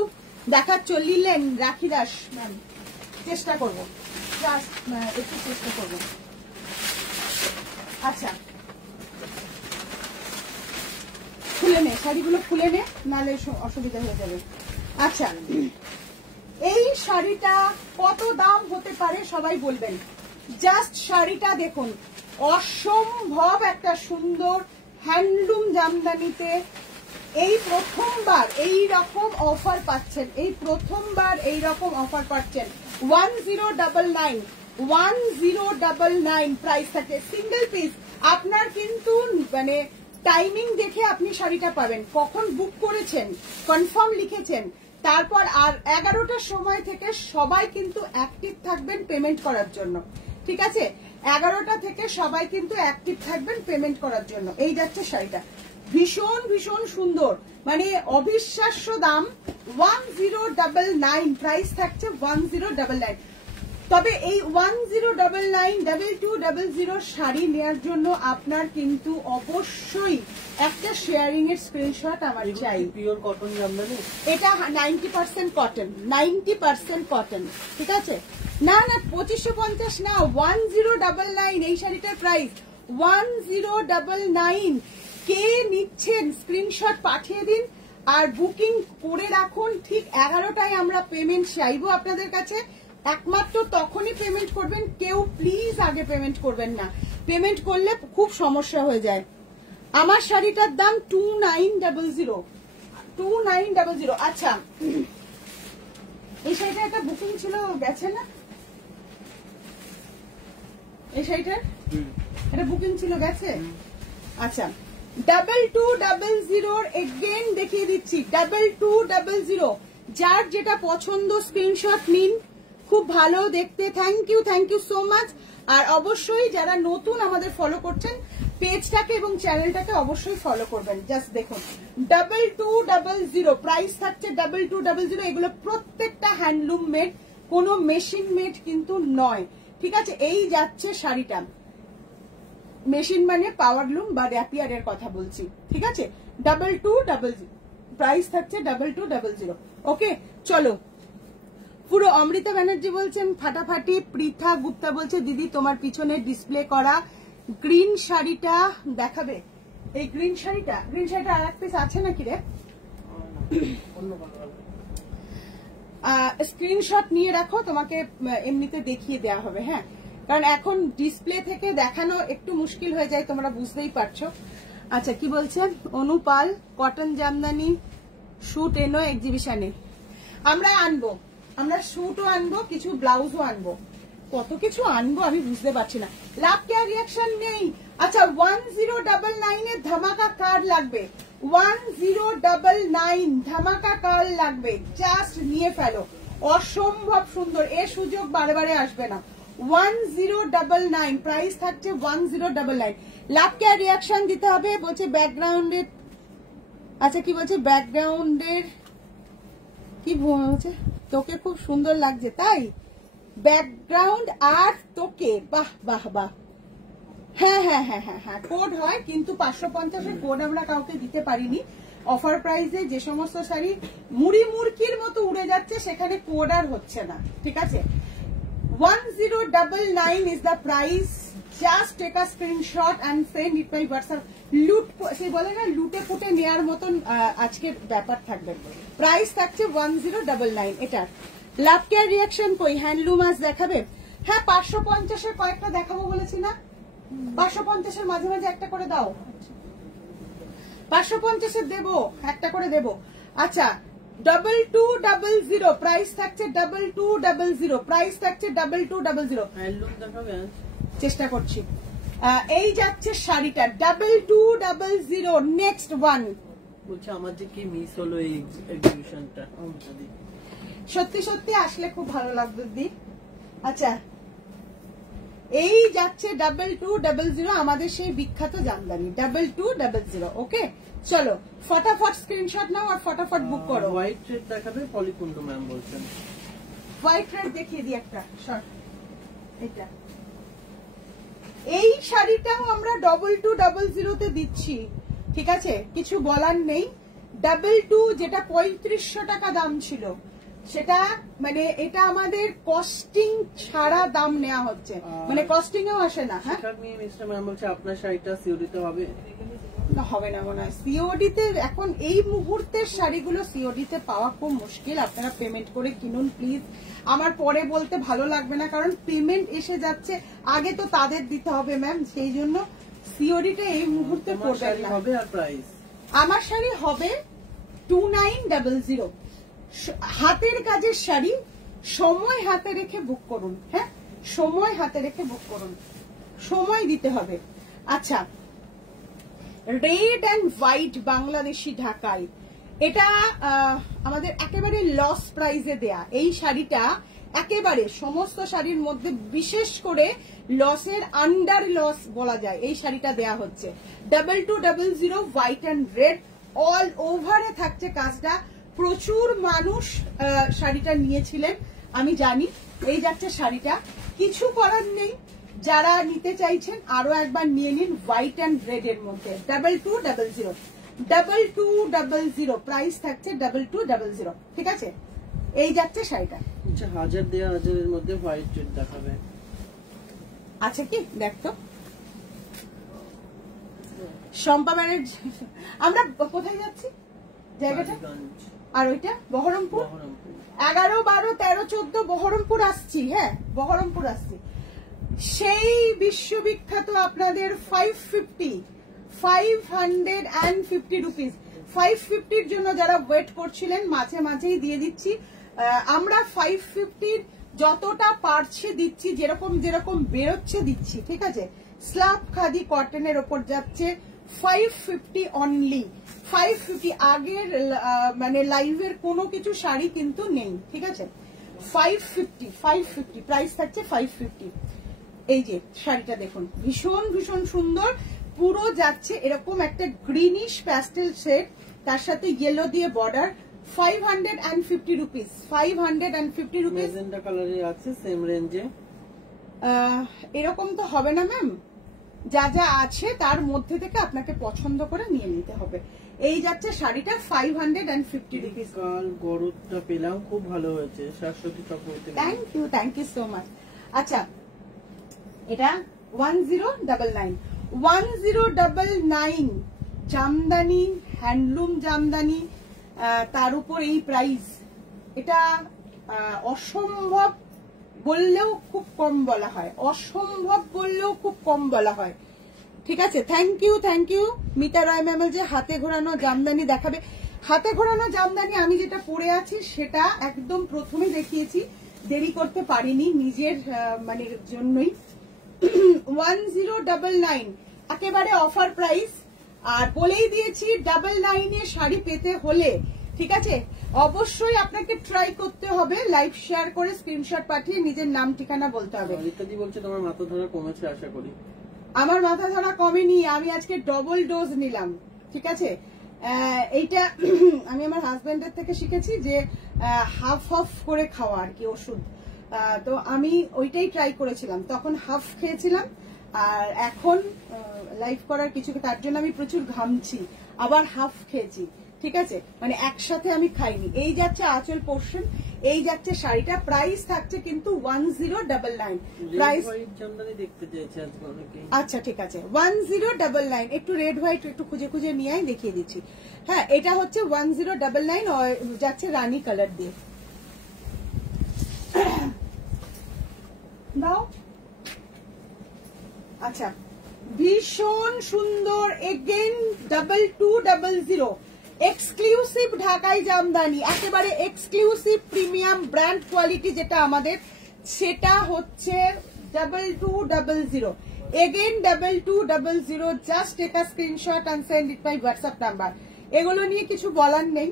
দেখার চললেন। রাখি দাস ম্যাম, চেষ্টা করবো, জাস্ট একটু চেষ্টা করবো। আচ্ছা, খুলে নে শাড়িগুলো, খুলে নে, নাহলে অসুবিধা হয়ে যাবে। আচ্ছা, এই শাড়িটা কত দাম হতে পারে সবাই বলবেন। জাস্ট শাড়িটা দেখুন, অসম্ভব একটা সুন্দর হ্যান্ডলুম জামদানিতে এই প্রথমবার এই রকম অফার পাচ্ছেন। এই প্রথমবার এই রকম অফার পাচ্ছেন। 1099 প্রাইস থাকে। Single piece. আপনার কিন্তু মানে টাইমিং দেখে আপনি শাড়িটা পাবেন, কখন বুক করেছেন, কনফার্ম লিখেছেন, তারপর আর 11টার সময় থেকে সবাই কিন্তু অ্যাক্টিভ থাকবেন পেমেন্ট করার জন্য। ঠিক আছে, 11টা থেকে সবাই কিন্তু অ্যাক্টিভ থাকবেন পেমেন্ট করার জন্য। এই যাচ্ছে শাড়িটা, ভীষণ ভীষণ সুন্দর, মানে অবিশ্বাস্য দাম। 1099 প্রাইস থাকছে 1099। তবে এই 1099 শাড়ি নেওয়ার জন্য আপনার কিন্তু অবশ্যই একটা শেয়ারিং এর স্ক্রিনশট আমার চাই। পিওর কটন জামদানি, এটা 90% কটন, 90% কটন। ঠিক আছে, না না 2550 না, 1099 এই শাড়িটার প্রাইস 1099। কে নিচ্ছেন স্ক্রিনশট পাঠিয়ে দিন আর বুকিং করে রাখুন। ঠিক 11টায় আমরা পেমেন্ট চাইবো আপনাদের কাছে। একমাত্র তখনই পেমেন্ট করবেন, কেউ প্লিজ আগে পেমেন্ট করবেন না। পেমেন্ট করলে খুব সমস্যা হয়ে যায়। আমার শাড়িটার দাম 2900। আচ্ছা, এই শাড়িটা একটা বুকিং ছিল, গেছে না? এই শাড়িটার এটা বুকিং ছিল, গেছে? আচ্ছা, 2200 এগেইন দেখিয়ে দিচ্ছি। 2200 যার যেটা পছন্দ স্ক্রিনশট নিন। খুব ভালো দেখতে, থ্যাংক ইউ সো মাচ। আর অবশ্যই যারা নতুন আমাদের ফলো করছেন, পেজটাকে এবং চ্যানেলটাকে অবশ্যই ফলো করবেন। জাস্ট দেখুন 2200 প্রাইস থাকছে 2200। এগুলো প্রত্যেকটা হ্যান্ডলুম মেড, কোনো মেশিন মেড কিন্তু নয়। ঠিক আছে, এই যাচ্ছে শাড়িটা। মেশিন মানে পাওয়ারলুম বা র্যাপিয়ারের কথা বলছি। ঠিক আছে, 2200 প্রাইস থাকছে 2200। ওকে, চলো। পুরো অমৃতা ব্যানার্জি বলছেন ফাটাফাটি। পৃথা গুপ্তা বলছে দিদি তোমার পিছনে ডিসপ্লে করা গ্রিন শাড়িটা দেখাবে। এই গ্রিন শাড়িটা আর এক পিস আছে নাকি রে? স্ক্রিনশট নিয়ে রাখো, তোমাকে এমনিতে দেখিয়ে দেওয়া হবে। হ্যাঁ, কারণ এখন ডিসপ্লে থেকে দেখানো একটু মুশকিল হয়ে যায়, তোমরা বুঝতেই পারছো। আচ্ছা, কি বলছেন অনুপাল, কটন জামদানি শুট এনো এক্সিবিশনে। আমরা আনবো, আমরা শুটও আনবো, কিছু ব্লাউজও আনবো, কত কিছু আনবো আমি বুঝতে পারছি না। লাভ কেয়ার রিয়াকশন নেই। আচ্ছা, 1099 এর ধামাকা কার্ড লাগবে। 1099 ধামাকা কার্ড লাগবে, জাস্ট নিয়ে ফেলো। অসম্ভব সুন্দর, এর সুযোগ বারে বারে আসবে না। 1099 প্রাইস থাকছে 1099। লাভ কেয়ার রিয়াকশন দিতে হবে। বলছে ব্যাকগ্রাউন্ডের, আচ্ছা কি বলছে ব্যাকগ্রাউন্ডের কি বলছে, তোকে খুব সুন্দর লাগছে তাই ব্যাকগ্রাউন্ড আর তোকে। বাহ বাহ বাহ, হ্যাঁ হ্যাঁ হ্যাঁ হ্যাঁ হ্যাঁ, কোড হয় কিন্তু 550 কোড আমরা কাউকে দিতে পারিনি। অফার প্রাইসে যে সমস্ত শাড়ি মুড়ি মুড়কির মতো উড়ে যাচ্ছে সেখানে কোড আর হচ্ছে না। ঠিক আছে, 1099 is the price. Just take a screenshot and send it by WhatsApp. লুট সে বলে না, লুটে ফুটে নেওয়ার মতন আজকের ব্যাপার থাকবে। প্রাইস থাকছে 1099 এটার। লাভ কেয়ার রিয়াকশন কই, হ্যান্ডলুম আজ দেখাবে? হ্যাঁ, 550 এর কয়েকটা দেখাবো বলেছি না, 550 এর মাঝে মাঝে একটা করে দাও। 550 এর দেবো, একটা করে দেবো। আচ্ছা, 2200 প্রাইস থাকছে 2200 প্রাইস থাকছে 2200। চেষ্টা করছি। এই যাচ্ছে শাড়িটা 2200। নেক্সট ওয়ান বলছে আমার যে কি মিস হলো এই এক্সিবিশনটা। সত্যি সত্যি আসলে খুব ভালো লাগবে দি। আচ্ছা, এই যাচ্ছে 2200, আমাদের সেই বিখ্যাত জামদানি 2200। ওকে, চলো ফটাফট স্ক্রিনশট নাও আর ফটাফট বুক করো। হোয়াইট রেড দেখাবে পলিকুন্ড ম্যাম বলছেন। হোয়াইট রেড দেখিয়ে দিই একটা শর্ট। এটা এই শাড়িটাও আমরা 2200 তে দিচ্ছি, ঠিক আছে, কিছু বলার নেই। 22 যেটা 3500 টাকা দাম ছিল, সেটা মানে এটা আমাদের কস্টিং ছাড়া দাম নেওয়া হচ্ছে, মানে কস্টিং এও আসে না। হ্যাঁ, মিস্টার ম্যাম বলছে আপনার শাড়িটা সিওডিতে হবে না, হবে না মনে হয় সিওডিতে। এখন এই মুহূর্তের শাড়িগুলো সিওডিতে পাওয়া খুব মুশকিল। আপনারা পেমেন্ট করে কিনুন প্লিজ। আমার পরে বলতে ভালো লাগবে না, কারণ পেমেন্ট এসে যাচ্ছে, আগে তো তাদের দিতে হবে ম্যাম, সেই জন্য সিওডিটা এই মুহূর্তে করবেন না। হবে আর প্রাইস আমার শাড়ি হবে 2900। হাতের কাজের শাড়ি, সময় হাতে রেখে বুক করুন। হ্যাঁ, সময় হাতে রেখে বুক করুন, সময় দিতে হবে। আচ্ছা, রেড অ্যান্ড হোয়াইট বাংলাদেশি ঢাকাই, এটা আমাদের একেবারে লস প্রাইজে দেয়া। এই শাড়িটা একেবারে সমস্ত শাড়ির মধ্যে বিশেষ করে লসের আন্ডার লস বলা যায়, এই শাড়িটা দেয়া হচ্ছে 2200 হোয়াইট অ্যান্ড রেড। অল ওভারে থাকছে কাজটা। প্রচুর মানুষ শাড়িটা নিয়েছিলেন, আমি জানি। এই যাচ্ছে শাড়িটা, কিছু করার নেই। যারা নিতে চাইছেন আরো একবার নিয়ে নিন, হোয়াইট অ্যান্ড রেড এর মধ্যে 2200। 2200 প্রাইস থাকছে 2200, ঠিক আছে। এই যাচ্ছে শাড়িটা। আচ্ছা, 1000 দেয়া 1000 এর মধ্যে হোয়াইট রেড দেখাবে। আচ্ছা, কি দেখতো শম্পা ব্যানার্জি। আমরা কোথায় যাচ্ছি জায়গাটা? আর ওইটা বহরমপুর। 11, 12, 13, 14 বহরমপুর আসছি। হ্যাঁ, বহরমপুর আসছি। সেই বিশ্ববিখ্যাত আপনাদের 550 রুপিস 550 জন্য যারা ওয়েট করছিলেন, মাঝে মাঝেই দিয়ে দিচ্ছি। আমরা 550 যতটা পারছি দিচ্ছি, যেরকম যেরকম বেরোচ্ছে দিচ্ছি, ঠিক আছে। স্ল্যাব খাদি কটনের ওপর যাচ্ছে 550 অনলি। 550 আগের মানে লাইভের কোনো কিছু শাড়ি কিন্তু নেই, ঠিক আছে। 550 প্রাইস থাকছে 550। এই যে শাড়িটা দেখুন, ভীষণ ভীষণ সুন্দর। পুরো যাচ্ছে এরকম একটা গ্রিনিশ প্যাস্টেল শেড, তার সাথে ইয়েলো দিয়ে বর্ডার। 550 rupees 550 rupees. ম্যাজেন্টা কালারে আছে সেম রেঞ্জে। এরকম তো হবে না ম্যাম, যা যা আছে তার মধ্যে থেকে আপনাকে পছন্দ করে নিয়ে নিতে হবে। এই যাচ্ছে শাড়িটা 550 রুপিস। কাল গরুটা পেলাম, খুব ভালো হয়েছে। Shashwati Kapoor. Thank you so much. আচ্ছা, এটা 1099 জামদানি, হ্যান্ডলুম জামদানি, তার উপর এই প্রাইস। এটা অসম্ভব বললেও খুব কম বলা হয়, অসম্ভব বললেও খুব কম বলা হয়, ঠিক আছে। Thank you Mita Roy ma'am যে হাতে ঘোরানো জামদানি দেখাবে। হাতে ঘোরানো জামদানি আমি যেটা পরে আছি সেটা একদম প্রথমে দেখিয়েছি, দেরি করতে পারিনি নিজের মানে জন্যই। 1099 একেবারে অফার প্রাইস। আর বলেই দিয়েছি 99 শাড়ি পেতে হলে, ঠিক আছে, অবশ্যই আপনাকে ট্রাই করতে হবে, লাইভ শেয়ার করে স্ক্রিনশট পাঠিয়ে নিজের নাম ঠিকানা বলতে হবে। রিতাদি বলছে তোমার মাথা ধরা কমেছে, আশা করি। আমার মাথা ধরা কমেনি, আমি আজকে ডবল ডোজ নিলাম, ঠিক আছে। এইটা আমি আমার হাজবেন্ডের থেকে শিখেছি যে হাফ হাফ করে খাওয়া আর কি ওষুধ। তো আমি ওইটাই ট্রাই করেছিলাম, তখন হাফ খেয়েছিলাম, আর এখন লাইভ করার কিছু, তার জন্য আমি প্রচুর ঘামছি, আবার হাফ খেয়েছি, ঠিক আছে, মানে একসাথে আমি খাইনি। এই যাচ্ছে আঁচল পোর্শন, এই যাচ্ছে শাড়িটা। প্রাইস থাকছে কিন্তু 1099 প্রাইস। আচ্ছা, ঠিক আছে, 1099। একটু রেড হোয়াইট একটু খুঁজে খুঁজে নিয়ে দেখিয়ে দিচ্ছি। হ্যাঁ, এটা হচ্ছে 1099 যাচ্ছে রানী কালার দিয়ে। দাও। আচ্ছা, ভীষণ সুন্দর, এগেন 2200 এক্সক্লুসিভ ঢাকাই জামদানি, একেবারে এক্সক্লুসিভ প্রিমিয়াম ব্র্যান্ড কোয়ালিটি যেটা আমাদের, সেটা হচ্ছে 2200। Again 2200। Just take a screenshot and send it my WhatsApp number. এগুলো নিয়ে কিছু বলার নেই,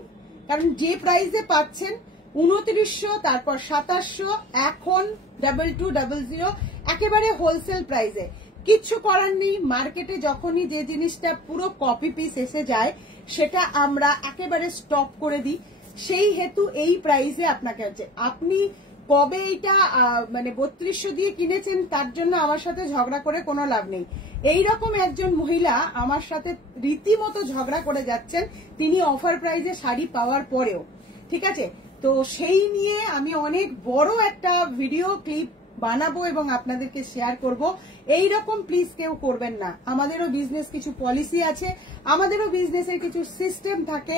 কারণ যে প্রাইসে পাচ্ছেন 2900, তারপর 2700, এখন 2200 একেবারে হোলসেল প্রাইসে। কিচ্ছু করার নেই, মার্কেটে যখনই যে জিনিসটা পুরো কপি পিস এসে যায় সেটা আমরা একেবারে স্টপ করে দিই, সেই হেতু এই প্রাইসে আপনাকে হচ্ছে। আপনি কবে এইটা মানে 3200 দিয়ে কিনেছেন তার জন্য আমার সাথে ঝগড়া করে কোনো লাভ নেই। এইরকম একজন মহিলা আমার সাথে রীতিমতো ঝগড়া করে যাচ্ছেন, তিনি অফার প্রাইসে শাড়ি পাওয়ার পরেও, ঠিক আছে। তো সেই নিয়ে আমি অনেক বড় একটা ভিডিও ক্লিপ বানাবো এবং আপনাদেরকে শেয়ার করব। এইরকম প্লিজ কেউ করবেন না। আমাদেরও বিজনেস কিছু পলিসি আছে, আমাদেরও বিজনেসের কিছু সিস্টেম থাকে,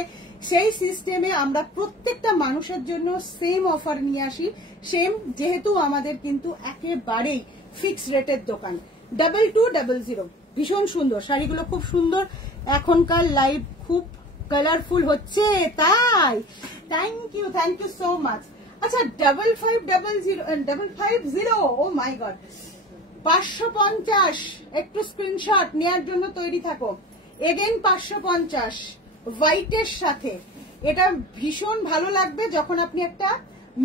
সেই সিস্টেমে আমরা প্রত্যেকটা মানুষের জন্য সেম অফার নিয়ে আসি, সেম, যেহেতু আমাদের কিন্তু একেবারেই ফিক্স রেটের দোকান। 2200 ভীষণ সুন্দর শাড়িগুলো, খুব সুন্দর। এখনকার লাইভ খুব কালারফুল হচ্ছে, তাই থ্যাংক ইউ সো মাচ। আচ্ছা 5500 ও মাই গড, 550 একটু স্ক্রিনশট নেওয়ার জন্য তৈরি থাকো। এগেন 550 হোয়াইটের সাথে, এটা ভীষণ ভালো লাগবে যখন আপনি একটা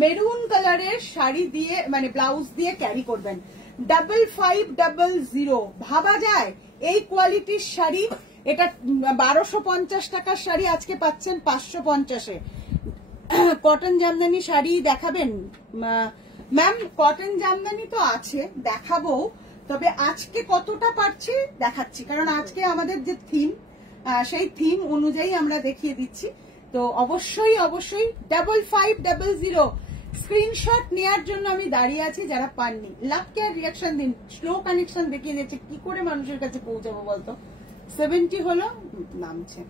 মেরুন কালারের শাড়ি দিয়ে মানে ব্লাউজ দিয়ে ক্যারি করবেন। 5500 ভাবা যায় এই কোয়ালিটির শাড়ি, এটা 1250 টাকার শাড়ি আজকে পাচ্ছেন 550-এ। কটন জামদানি শাড়ি দেখাবেন ম্যাম? কটন জামদানি তো আছে, দেখাবো, তবে আজকে কতটা পারছি দেখাচ্ছি, কারণ আজকে আমাদের যে থিম সেই থিম অনুযায়ী আমরা দেখিয়ে দিচ্ছি। তো অবশ্যই 5500 স্ক্রিনশট নেওয়ার জন্য আমি দাঁড়িয়ে আছি। যারা পাননি লাভ কেয়ার রিয়াকশন দিন, স্লো কানেকশন দেখিয়ে যাচ্ছে, কি করে মানুষের কাছে পৌঁছাবো বলতো। 70 হলো, নামছে।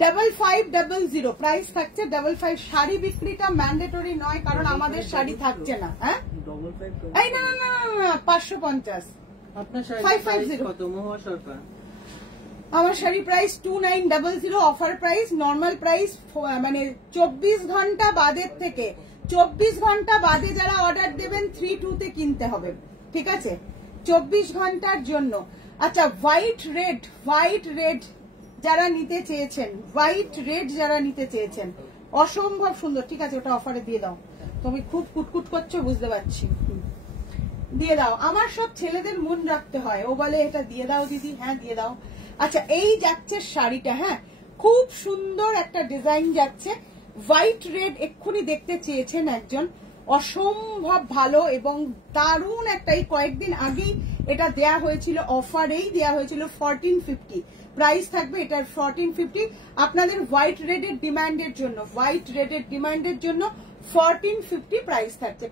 5500 প্রাইস থাকছে। 55 শাড়ি বিক্রিটা ম্যান্ডেটরি নয়, কারণ আমাদের শাড়ি থাকছে না। হ্যাঁ এই না 550 আপনার শাড়ি 550 কত? মহুয়া সরকার, আমার sari price 2900, offer price, normal price মানে 24 ঘন্টা বাদের থেকে, 24 ঘন্টা বাদে যারা অর্ডার দেবেন 32-তে কিনতে হবে, ঠিক আছে, 24 ঘন্টার জন্য। আচ্ছা হোয়াইট রেড যারা নিতে চেয়েছেন, যারা নিতে চেয়েছেন, অসম্ভব সুন্দর, ঠিক আছে, ওটা অফারে দিয়ে দাও। তুমি খুব কুটকুট করছো বুঝতে পারছি, দিয়ে দাও। আমার সব ছেলেদের মন রাখতে হয়, ও বলে এটা দিয়ে দাও দিদি, হ্যাঁ দিয়ে দাও। আচ্ছা এই যাচ্ছে শাড়িটা, হ্যাঁ খুব সুন্দর একটা ডিজাইন যাচ্ছে, হোয়াইট রেড এক্ষুনি দেখতে চেয়েছেন একজন, অসম্ভব ভালো এবং দারুণ একটা। এই কয়েকদিন আগেই এটা দেয়া হয়েছিল, অফারেই দেয়া হয়েছিল 1450, প্রাইস থাকবে এটার 1450। আপনাদের হোয়াইট রেডের ডিমান্ডের জন্য 1450 প্রাইস থাকছে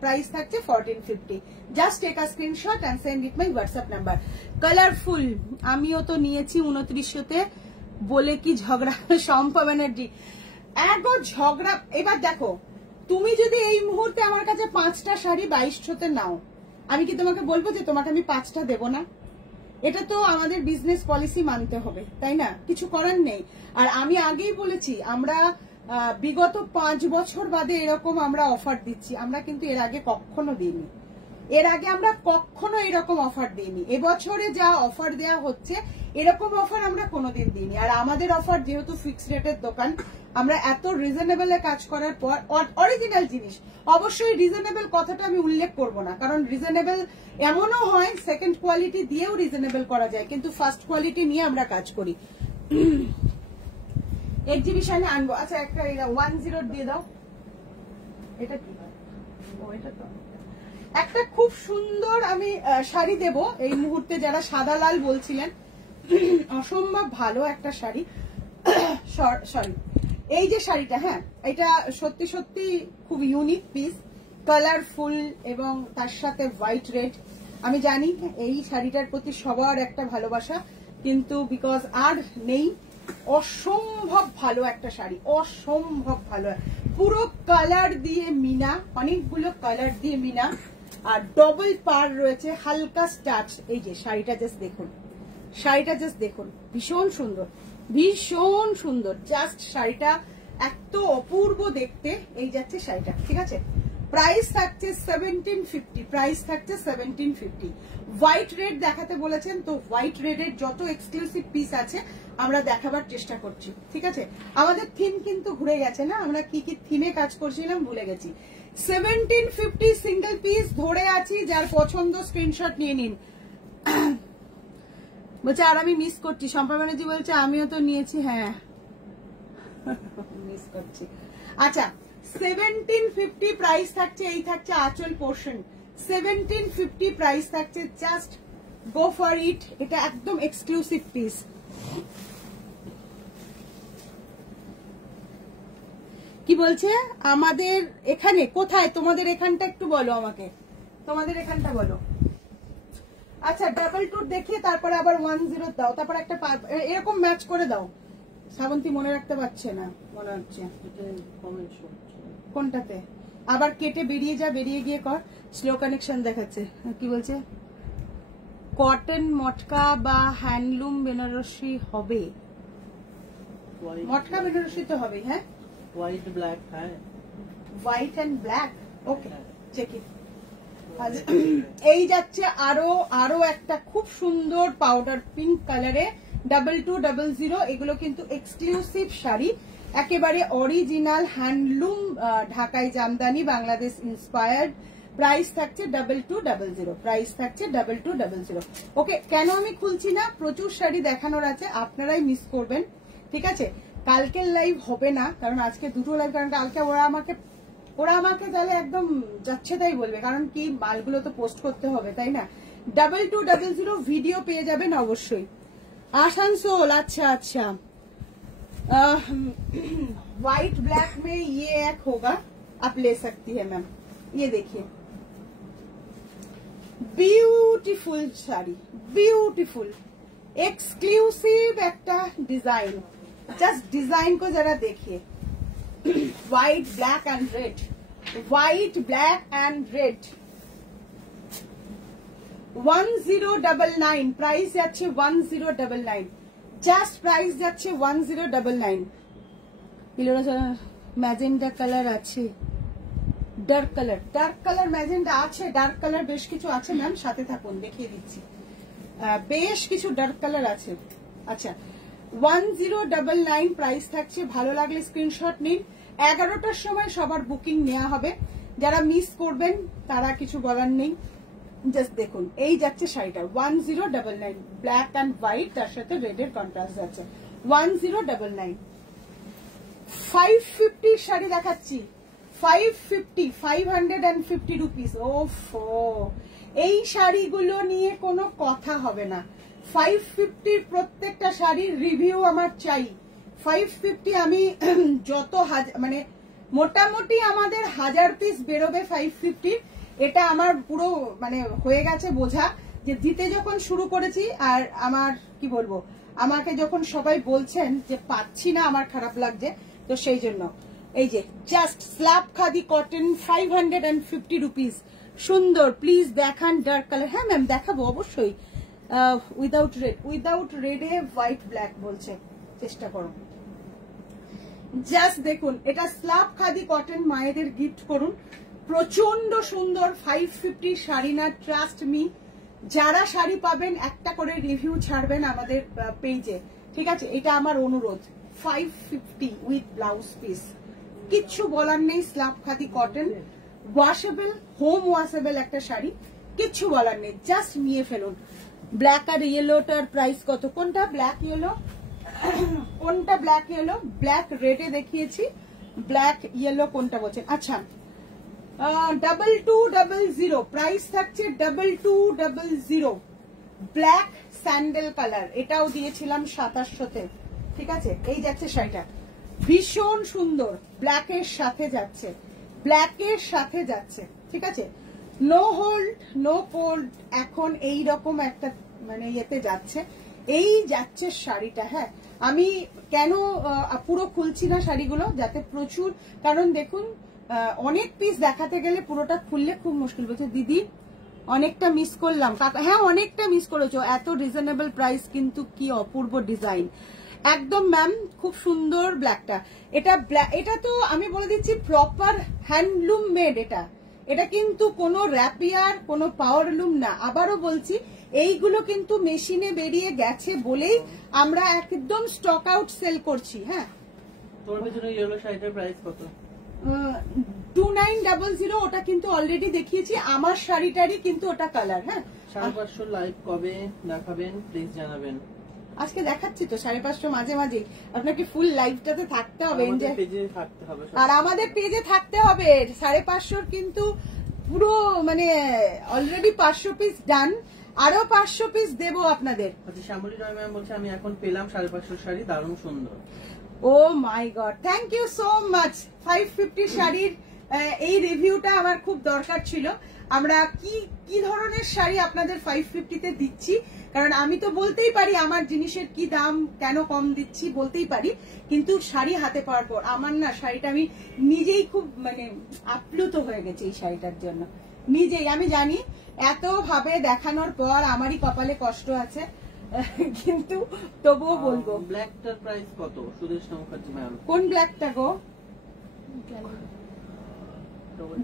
1450। Just take a screenshot and send it my WhatsApp number. Colourful আমিও তো নিয়েছি 2900-তে, বলে কি ঝগড়া সম্ভব ব্যানার্জি, এত ঝগড়া। এবার দেখো, তুমি যদি এই মুহূর্তে আমার কাছে 5টা শাড়ি 2200-তে নাও, আমি কি তোমাকে বলবো যে তোমাকে আমি 5টা দেবো না? এটা তো আমাদের বিজনেস পলিসি মানতে হবে, তাই না? কিছু করার নেই। আর আমি আগেই বলেছি, আমরা বিগত 5 বছর বাদে এরকম আমরা অফার দিচ্ছি, আমরা কিন্তু এর আগে কখনো দিইনি, আমরা কখনো এরকম অফার দিইনি। এবছরে যা অফার দেয়া হচ্ছে এরকম অফার আমরা কোনোদিন দিইনি। আর আমাদের অফার যেহেতু ফিক্সড রেটের দোকান, আমরা এত রিজনেবলে কাজ করার পর অরিজিনাল জিনিস, অবশ্যই রিজনেবল কথাটা আমি উল্লেখ করব না, কারণ রিজনেবল এমনও হয় সেকেন্ড কোয়ালিটি দিয়েও রিজনেবল করা যায়, কিন্তু ফার্স্ট কোয়ালিটি নিয়ে আমরা কাজ করি। এক্সিবিশনে আনবো। আচ্ছা একটা 10 দিয়ে দাও, এটা কি ও এটা তো একটা খুব সুন্দর আমি শাড়ি দেব এই মুহূর্তে, যারা সাদা লাল বলছিলেন, অসম্ভব ভালো একটা শাড়ি। সরি এই যে শাড়িটা, হ্যাঁ এটা সত্যি সত্যি খুব ইউনিক পিস, কালারফুল এবং তার সাথে হোয়াইট রেড। আমি জানি এই শাড়িটার প্রতি সবার একটা ভালোবাসা, কিন্তু বিকজ আর নেই। অসম্ভব ভালো একটা শাড়ি, অসম্ভব ভালো, পুরো কালার দিয়ে মিনা, অনেকগুলো কালার দিয়ে মিনা, আর ডবল পার রয়েছে, হালকা স্টাচ। এই যে শাড়িটা জাস্ট দেখুন, ভীষণ সুন্দর, জাস্ট শাড়িটা এত অপূর্ব দেখতে। এই যাচ্ছে শাড়িটা, ঠিক আছে, প্রাইস থাকছে 1750, হোয়াইট রেড দেখাতে বলেছেন, তো হোয়াইট রেডের যত এক্সক্লুসিভ পিস আছে আমরা দেখাবার চেষ্টা করছি, ঠিক আছে? আমাদের থিম কিন্তু ঘুরে গেছে না, আমরা কি কি থিমে কাজ করছিলাম ভুলে গেছি। 1750 সিঙ্গেল পিস ধরে আছি, যার পছন্দ স্ক্রিনশট নিয়ে নিন। বলছে আর আমি মিস করছি, শম্পা ব্যানার্জি বলছে আমিও তো নিয়েছি, হ্যাঁ মিস করছি। আচ্ছা 1750 প্রাইস থাকছে, এই থাকছে আঁচল পোর্শন, 1750 প্রাইস থাকছে, জাস্ট গো ফর ইট। এটা একদম এক্সক্লুসিভ পিস। কি বলছে আমাদের এখানে কোথায়, তোমাদের এখানটা একটু বলো আমাকে, তোমাদের এখানটা বলো। আচ্ছা ডাবল টুর দেখিয়ে তারপরে আবার 10 দাও, তারপর একটা এরকম ম্যাচ করে দাও। শ্রাবন্তী মনে রাখতে পারছে না মনে হচ্ছে কোনটাতে, আবার কেটে বেরিয়ে যা, বেরিয়ে গিয়ে কর। স্লো কানেকশন দেখাচ্ছে, কি বলছে কটন মটকা বা হ্যান্ডলুম বেনারসি হবে, মটকা বেনারসি তো হবে। হ্যাঁ হোয়াইট ব্ল্যাক, হ্যাঁ white and black, okay check it. এই যাচ্ছে আরো একটা খুব সুন্দর পাউডার পিঙ্ক কালারে 2200। এগুলো কিন্তু এক্সক্লুসিভ শাড়ি, একেবারে অরিজিনাল হ্যান্ডলুম ঢাকাই জামদানি বাংলাদেশ ইন্সপায়ার্ড। প্রাইস থাকছে 2200, প্রাইস থাকছে 2200। ওকে, কেন আমি খুলছি না, প্রচুর শাড়ি দেখানোর আছে, আপনারাই মিস করবেন, ঠিক আছে? কালকের লাইভ হবে না, কারণ আজকে দুটো লাইভ, কারণ কালকে ওরা আমাকে তাহলে একদম যাচ্ছে তাই বলবে, কারণ কি মালগুলো তো পোস্ট করতে হবে, তাই না? 2200 ভিডিও পেয়ে যাবেন অবশ্যই। आसनसोल, अच्छा अच्छा। व्हाइट ब्लैक में ये एक होगा, आप ले सकती है मैम। ये देखिए ब्यूटीफुल साड़ी, ब्यूटीफुल एक्सक्लूसिव একটা ডিজাইন, জাস্ট ডিজাইন को जरा देखिए। White black and red, white black and red. 1099 price যাচ্ছে 1099, জাস্ট প্রাইস যাচ্ছে 1099। ম্যাজেন্ডা কালার আছে, ডার্ক কালার ম্যাজেন্ডা আছে, ডার্ক কালার বেশ কিছু আছে ম্যাম, সাথে থাকুন দেখিয়ে দিচ্ছি, বেশ কিছু ডার্ক কালার আছে। আচ্ছা 1099 প্রাইস থাকছে, ভালো লাগলে স্ক্রিনশট নিন। 11টার সময় সবার বুকিং নেওয়া হবে, যারা মিস করবেন তারা কিছু বলার নেই। জাস্ট দেখুন এই যাচ্ছে শাড়িটা 1099, ব্ল্যাক এন্ড হোয়াইট, তার সাথে রেডের কন্ট্রাস্ট যাচ্ছে 1099। 550 শাড়ি দেখাচ্ছি, 550 রুপিস। ওফো, এই শাড়িগুলো নিয়ে কোনো কথা হবে না। 550 প্রত্যেকটা শাড়ির রিভিউ আমার চাই। 550 আমি যত মানে মোটামুটি আমাদের 1000 পিস বেরোবে 550। এটা আমার পুরো মানে হয়ে গেছে বোঝা, যে দিতে যখন শুরু করেছি, আর আমার কি বলবো, আমাকে যখন সবাই বলছেন যে পাচ্ছি না, আমার খারাপ লাগছে, তো সেই জন্য এই যে just slab khadi cotton 550 rupees, সুন্দর। প্লিজ দেখান ডার্ক কালার। হ্যাঁ ম্যাম দেখাবো অবশ্যই, উইদাউট রেডে হোয়াইট ব্ল্যাক বলছে, চেষ্টা করো। জাস্ট দেখুন, এটা স্ল্যাব খাদি কটন, মায়েদের গিফট করুন, প্রচন্ড সুন্দর। 550 শাড়ি না, ট্রাস্ট মি। যারা শাড়ি পাবেন একটা করে রিভিউ ছাড়বেন আমাদের পেজে, ঠিক আছে? এটা আমার অনুরোধ। 550 উইথ ব্লাউজ পিস, কিচ্ছু বলার নেই। Slab khadi cotton, washable, home washable একটা শাড়ি, কিচ্ছু বলার নেই, জাস্ট নিয়ে ফেলুন। ব্ল্যাক আর ইয়েলোটার প্রাইস কত? কোনটা ব্ল্যাক ইয়েলো, কোনটা ব্ল্যাক ইয়েলো? ব্ল্যাক রেডে দেখিয়েছি, ব্ল্যাক ইয়েলো কোনটা বলছেন? আচ্ছা 2200 প্রাইস থাকছে, 2200। ব্ল্যাক স্যান্ডেল কালার, এটাও দিয়েছিলাম 2700-তে, ঠিক আছে? এই যাচ্ছে শাড়িটা, ভীষণ সুন্দর, ব্ল্যাকের সাথে যাচ্ছে, ব্ল্যাকের সাথে যাচ্ছে, ঠিক আছে? নো হোল্ড নো কোল্ড, এখন এই রকম একটা মানে ইয়েতে যাচ্ছে, এই যাচ্ছে শাড়িটা। হ্যাঁ, আমি কেন পুরো খুলছি না শাড়িগুলো, যাতে প্রচুর, কারণ দেখুন অনেক পিস দেখাতে গেলে পুরোটা খুললে খুব মুশকিল। বলছে দিদি অনেকটা মিস করলাম। হ্যাঁ অনেকটা মিস করেছো, এত রিজনেবল প্রাইস, কিন্তু কি অপূর্ব ডিজাইন, একদম ম্যাম খুব সুন্দর। ব্ল্যাকটা, এটা তো আমি বলে দিচ্ছি প্রপার হ্যান্ডলুম মেড, এটা কিন্তু কোনো র্যাপিয়ার, কোনো পাওয়ারলুম না। আবারও বলছি, এইগুলো কিন্তু মেশিনে বেরিয়ে গেছে বলেই আমরা একদম স্টক আউট সেল করছি। হ্যাঁ, তোর পেছনে ইয়েলো শাড়িটার প্রাইস কত? 2900, ওটা কিন্তু অলরেডি দেখিয়েছি। আমার শাড়িটারই কিন্তু ওটা কালার। হ্যাঁ, 550 লাইভ কবে দেখাবেন প্লিজ জানাবেন। আজকে দেখাচ্ছি তো 550 মাঝে মাঝে। আপনাকে ফুল লাইভটাতে থাকতে হবে, আমাদের পেজে থাকতে হবে, আর আমাদের পেজে থাকতে হবে। 550 কিন্তু পুরো মানে অলরেডি 500 পিস ডান, আরো 500 পিস দেবো আপনাদের। আচ্ছা, শ্যামলী রয় ম্যাম বলছে আমি এখন পেলাম 550 শাড়ি, দারুণ সুন্দর। Oh my god, thank you so much. 550 শাড়ির এই রিভিউটা আমার খুব দরকার ছিল। আমরা কি ধরনের শাড়ি আপনাদের 550-তে দিচ্ছি, কারণ আমি তো বলতেই পারি আমার জিনিসের কি দাম, কেন কম দিচ্ছি বলতেই পারি, কিন্তু শাড়ি হাতে পাওয়ার পর আমার না শাড়িটা আমি নিজেই খুব মানে আপ্লুত হয়ে গেছে এই শাড়িটার জন্য। নিজেই আমি জানি এত ভাবে দেখানোর পর আমারই কপালে কষ্ট আছে, কিন্তু তবুও বলবো। ব্ল্যাকটার প্রাইস কত সুদেষ্ণা মুখার্জি ম্যাম? কোন ব্ল্যাকটা গো?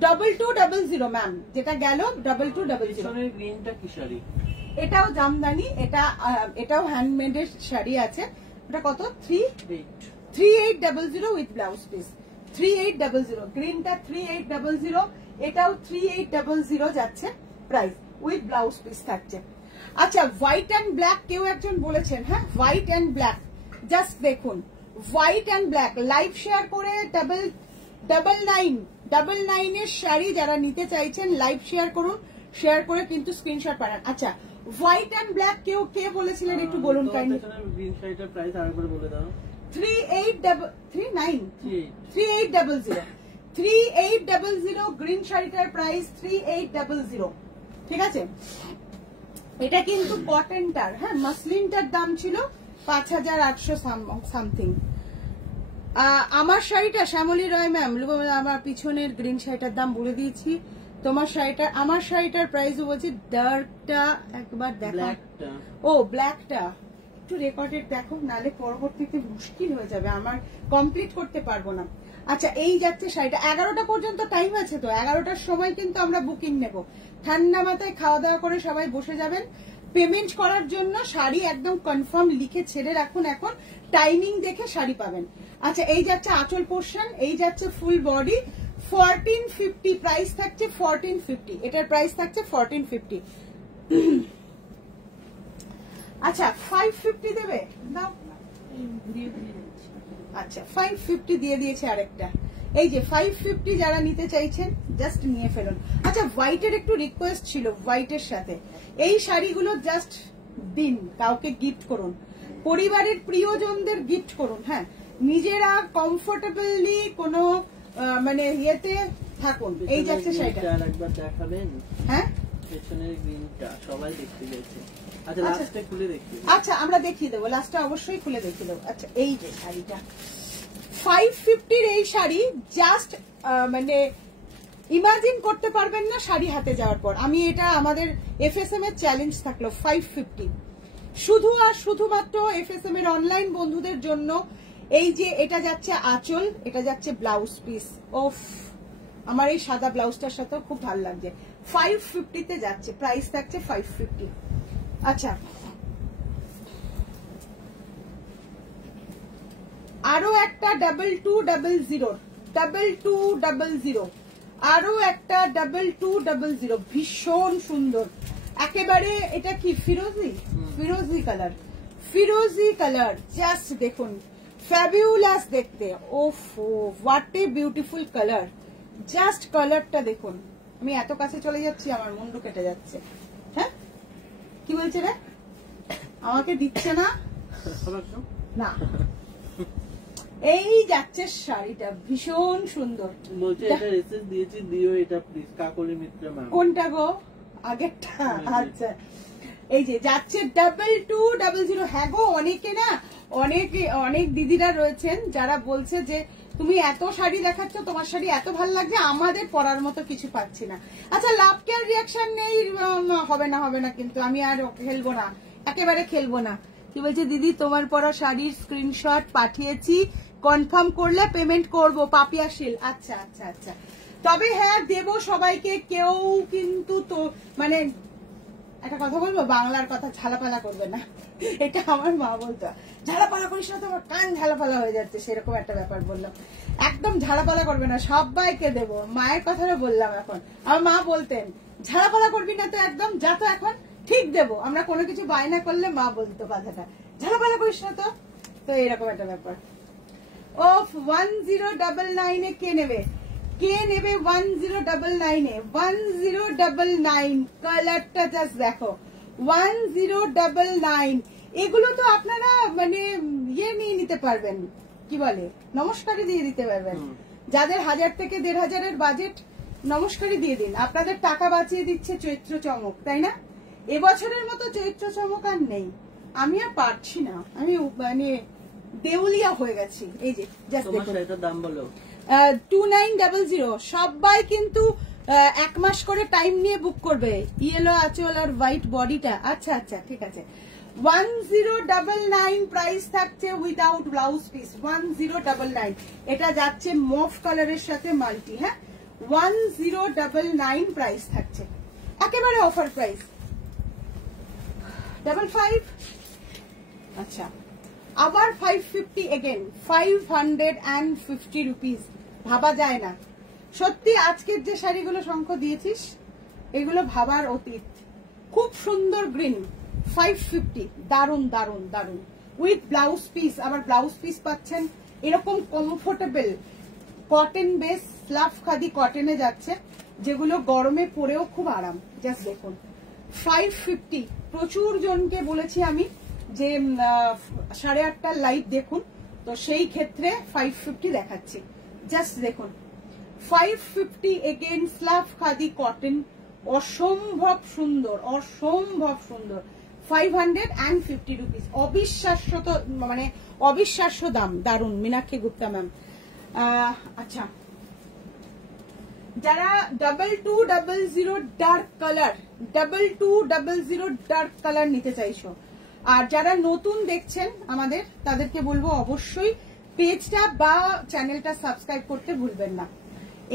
2200 ম্যাম, যেটা গেল 2200। গ্রিনটা কি শাড়ি? এটাও জামদানি, এটাও হ্যান্ডমেডের শাড়ি আছে। ওটা কত? 3800 উইথ ব্লাউজ পিস। 3800 গ্রিনটা 3800, এটাও 3800 যাচ্ছে প্রাইস, উইথ ব্লাউজ পিস থাকছে। আচ্ছা, হোয়াইট অ্যান্ড ব্ল্যাক কেউ একজন বলেছেন। হ্যাঁ, হোয়াইট অ্যান্ড ব্ল্যাক, জাস্ট দেখুন white and black live share করে 9999 এর শাড়ি যারা নিতে চাইছেন লাইভ শেয়ার করুন, শেয়ার করে কিন্তু স্ক্রিনশট পাঠান। আচ্ছা, হোয়াইট অ্যান্ড ব্ল্যাক কেউ কে বলেছিলেন একটু বলুন কাইন্ডলি। গ্রিন শাড়িটার প্রাইস আরেকবার বলে দাও। 3800 গ্রিন শাড়িটার প্রাইস 3800। ঠিক আছে, এটা কিন্তু কটনটার। হ্যাঁ, মাসলিনটার দাম ছিল 5800 সামথিং। আমার শাড়িটা শ্যামলী রয় ম্যাম, আমার পিছনের গ্রিন শাড়িটার দাম বলে দিয়েছি। তোমার শাড়িটা, আমার শাড়িটার প্রাইস বলছি ডার্কটা একবার দেখো। ও ব্ল্যাকটা একটু রেকর্ডেড দেখো, নালে পরবর্তীতে মুশকিল হয়ে যাবে, আমার কমপ্লিট করতে পারবো না। আচ্ছা, এই যাচ্ছে শাড়িটা। 11টা পর্যন্ত টাইম আছে তো, 11টার সময় কিন্তু আমরা বুকিং নেব। ঠান্ডা মাথায় খাওয়া দাওয়া করে সবাই বসে যাবেন পেমেন্ট করার জন্য। শাড়ি একদম কনফার্ম লিখে ছেড়ে রাখুন, এখন টাইমিং দেখে শাড়ি পাবেন। আচ্ছা, এই যাচ্ছে আঁচল পোর্শন, এই যাচ্ছে ফুল বডি। 1450 প্রাইস থাকছে, 1450 এটার প্রাইস থাকছে 1450। আচ্ছা, 550 দেবে দাও। আচ্ছা, 550 দিয়ে দিয়েছে আরেকটা। এই যে 550 যারা নিতে চাইছেন জাস্ট নিয়ে ফেলুন। আচ্ছা, হোয়াইটের একটু রিকোয়েস্ট ছিল, হোয়াইটের সাথে এই শাড়িগুলো জাস্ট দিন, কাউকে গিফট করুন, পরিবারের প্রিয়জনদের গিফট করুন। হ্যাঁ, নিজেরা কমফোর্টেবলি কোনো মানে ইয়েতে থাকুন। এই যাচ্ছে শাড়িটা একবার দেখাবেন। হ্যাঁ, পেছনের গ্রিনটা সবাই দেখতে গেছে। আচ্ছা, লাস্টে খুলে দেখি। আচ্ছা, আমরা দেখিয়ে দেবো, লাস্টে অবশ্যই খুলে দেখিয়ে দেবো। আচ্ছা, এই যে শাড়িটা 550-র এই শাড়ি জাস্ট মানে ইমাজিন করতে পারবেন না শাড়ি হাতে যাওয়ার পর। আমি এটা আমাদের এফএসএম এর চ্যালেঞ্জ থাকলো 550 শুধু আর শুধুমাত্র এফএসএম এর অনলাইন বন্ধুদের জন্য। এই যে এটা যাচ্ছে আঁচল, এটা যাচ্ছে ব্লাউজ পিস। ওফ, আমার এই সাদা ব্লাউজটার সাথেও খুব ভালো লাগছে। 550-তে যাচ্ছে, প্রাইস থাকছে 550। আচ্ছা, আরো একটা 2200 আরো একটা 2200 ভীষণ সুন্দর একেবারে। এটা কি ফিরোজি কালার, জাস্ট দেখুন ফ্যাবিউলাস দেখতে। ওফো, what a beautiful colour, just কালারটা দেখুন। আমি এত কাছে চলে যাচ্ছি, আমার মুন্ডু কেটে যাচ্ছে। হ্যাঁ, কি বলছে রে? আমাকে দিচ্ছে না না। এই যাচ্ছে শাড়িটা ভীষণ সুন্দর। বলছে এটা রেসেস দিয়েছি, দিও এটা প্লিজ। Kakoli Mitra ma'am. কোনটা গো? আগেরটা? আচ্ছা, এই যে যাচ্ছে 2200। হ্যাঁ গো, অনেকে না, অনেক দিদিরা রয়েছেন যারা বলছে যে তুমি এত শাড়ি দেখাচ্ছ, তোমার শাড়ি এত ভালো লাগছে, আমাদের পরার মতো কিছু পাচ্ছি না। আচ্ছা, লাভ কেয়ার রিয়াকশন নেই, হবে না, কিন্তু আমি আর খেলবো না, একেবারে খেলবো না। কি বলছে দিদি, তোমার পরা শাড়ির স্ক্রিনশট পাঠিয়েছি, কনফার্ম করলে পেমেন্ট করবো। পাপিয়া শিল, আচ্ছা। তবে হ্যাঁ দেব সবাইকে, কেউ কিন্তু তো মানে একটা কথা বলবো, বাংলার কথা ঝালাপালা করবে না, এটা আমার মা বলতো, ঝালাপালা করিস না, তোমার কান ঝালাপালা হয়ে যাচ্ছে, সেরকম একটা ব্যাপার বললাম। একদম ঝালাপালা করবে না, সবাইকে দেবো, মায়ের কথাটা বললাম। এখন আমার মা বলতেন ঝালাপালা করবি না তো, একদম যা তো এখন ঠিক দেবো। আমরা কোনো কিছু বায়না করলে মা বলতো কথাটা, ঝালাপালা করিস না তো। তো এরকম একটা ব্যাপার। ও 1099 এ কে নেবে? কে নেবে 1099 এ? 1099 কালারটা জাস্ট দেখো, 1099। এগুলো তো আপনারা মানে ইয়ে নিয়ে নিতে পারবেন, কি বলে, নমস্কারই দিয়ে দিতে পারবেন। যাদের 1000 থেকে 1500 বাজেট, নমস্কারই দিয়ে দিন, আপনাদের টাকা বাঁচিয়ে দিচ্ছে চৈত্র চমক, তাই না? এবছরের মতো চৈত্র চমক আর নেই, আমি আর পারছি না, আমি মানে দেউলিয়া হয়ে গেছি। এই যে জাস্ট দেখুন, এটার দাম বলো 2900। সবাই কিন্তু 1 মাস করে টাইম নিয়ে বুক করবে। ইয়েলো আঁচল আর হোয়াইট বডিটা, আচ্ছা আচ্ছা ঠিক আছে। 1099 প্রাইস থাকছে উইদাউট ব্লাউজ পিস, 1099। এটা যাচ্ছে মফ কালারের সাথে মাল্টি, হ্যাঁ 1099 প্রাইস থাকছে, একেবারে অফার প্রাইস। 55, আচ্ছা আবার 550 এগেন, 550 রুপিস। ভাবা যায় না সত্যি, আজকের যে শাড়িগুলো শঙ্খ দিয়েছিস এগুলো ভাবার অতীত। খুব সুন্দর গ্রিন, 550, দারুন দারুন দারুন, উইথ ব্লাউজ পিস। আবার ব্লাউজ পিস পাচ্ছেন এরকম কমফোর্টেবল কটন বেস, স্লাফ খাদি কটনে যাচ্ছে, যেগুলো গরমে পরেও খুব আরাম। জাস্ট দেখুন 550। প্রচুর জনকে বলেছি আমি যে 8:30 লাইভ দেখুন, তো সেই ক্ষেত্রে 550 দেখাচ্ছি। জাস্ট দেখুন 550 এগেন, স্লাফ খাদি কটন, অসম্ভব সুন্দর, অসম্ভব সুন্দর। 550 রুপিস, অবিশ্বাস্য, তো মানে অবিশ্বাস্য দাম, দারুন। মীনাক্ষী গুপ্তা ম্যাম। আচ্ছা, যারা 2200 ডার্ক কালার, 2200 ডার্ক কালার নিতে চাইছো, আর যারা নতুন দেখছেন আমাদের, তাদেরকে বলবো অবশ্যই পেজটা বা চ্যানেলটা সাবস্ক্রাইব করতে ভুলবেন না।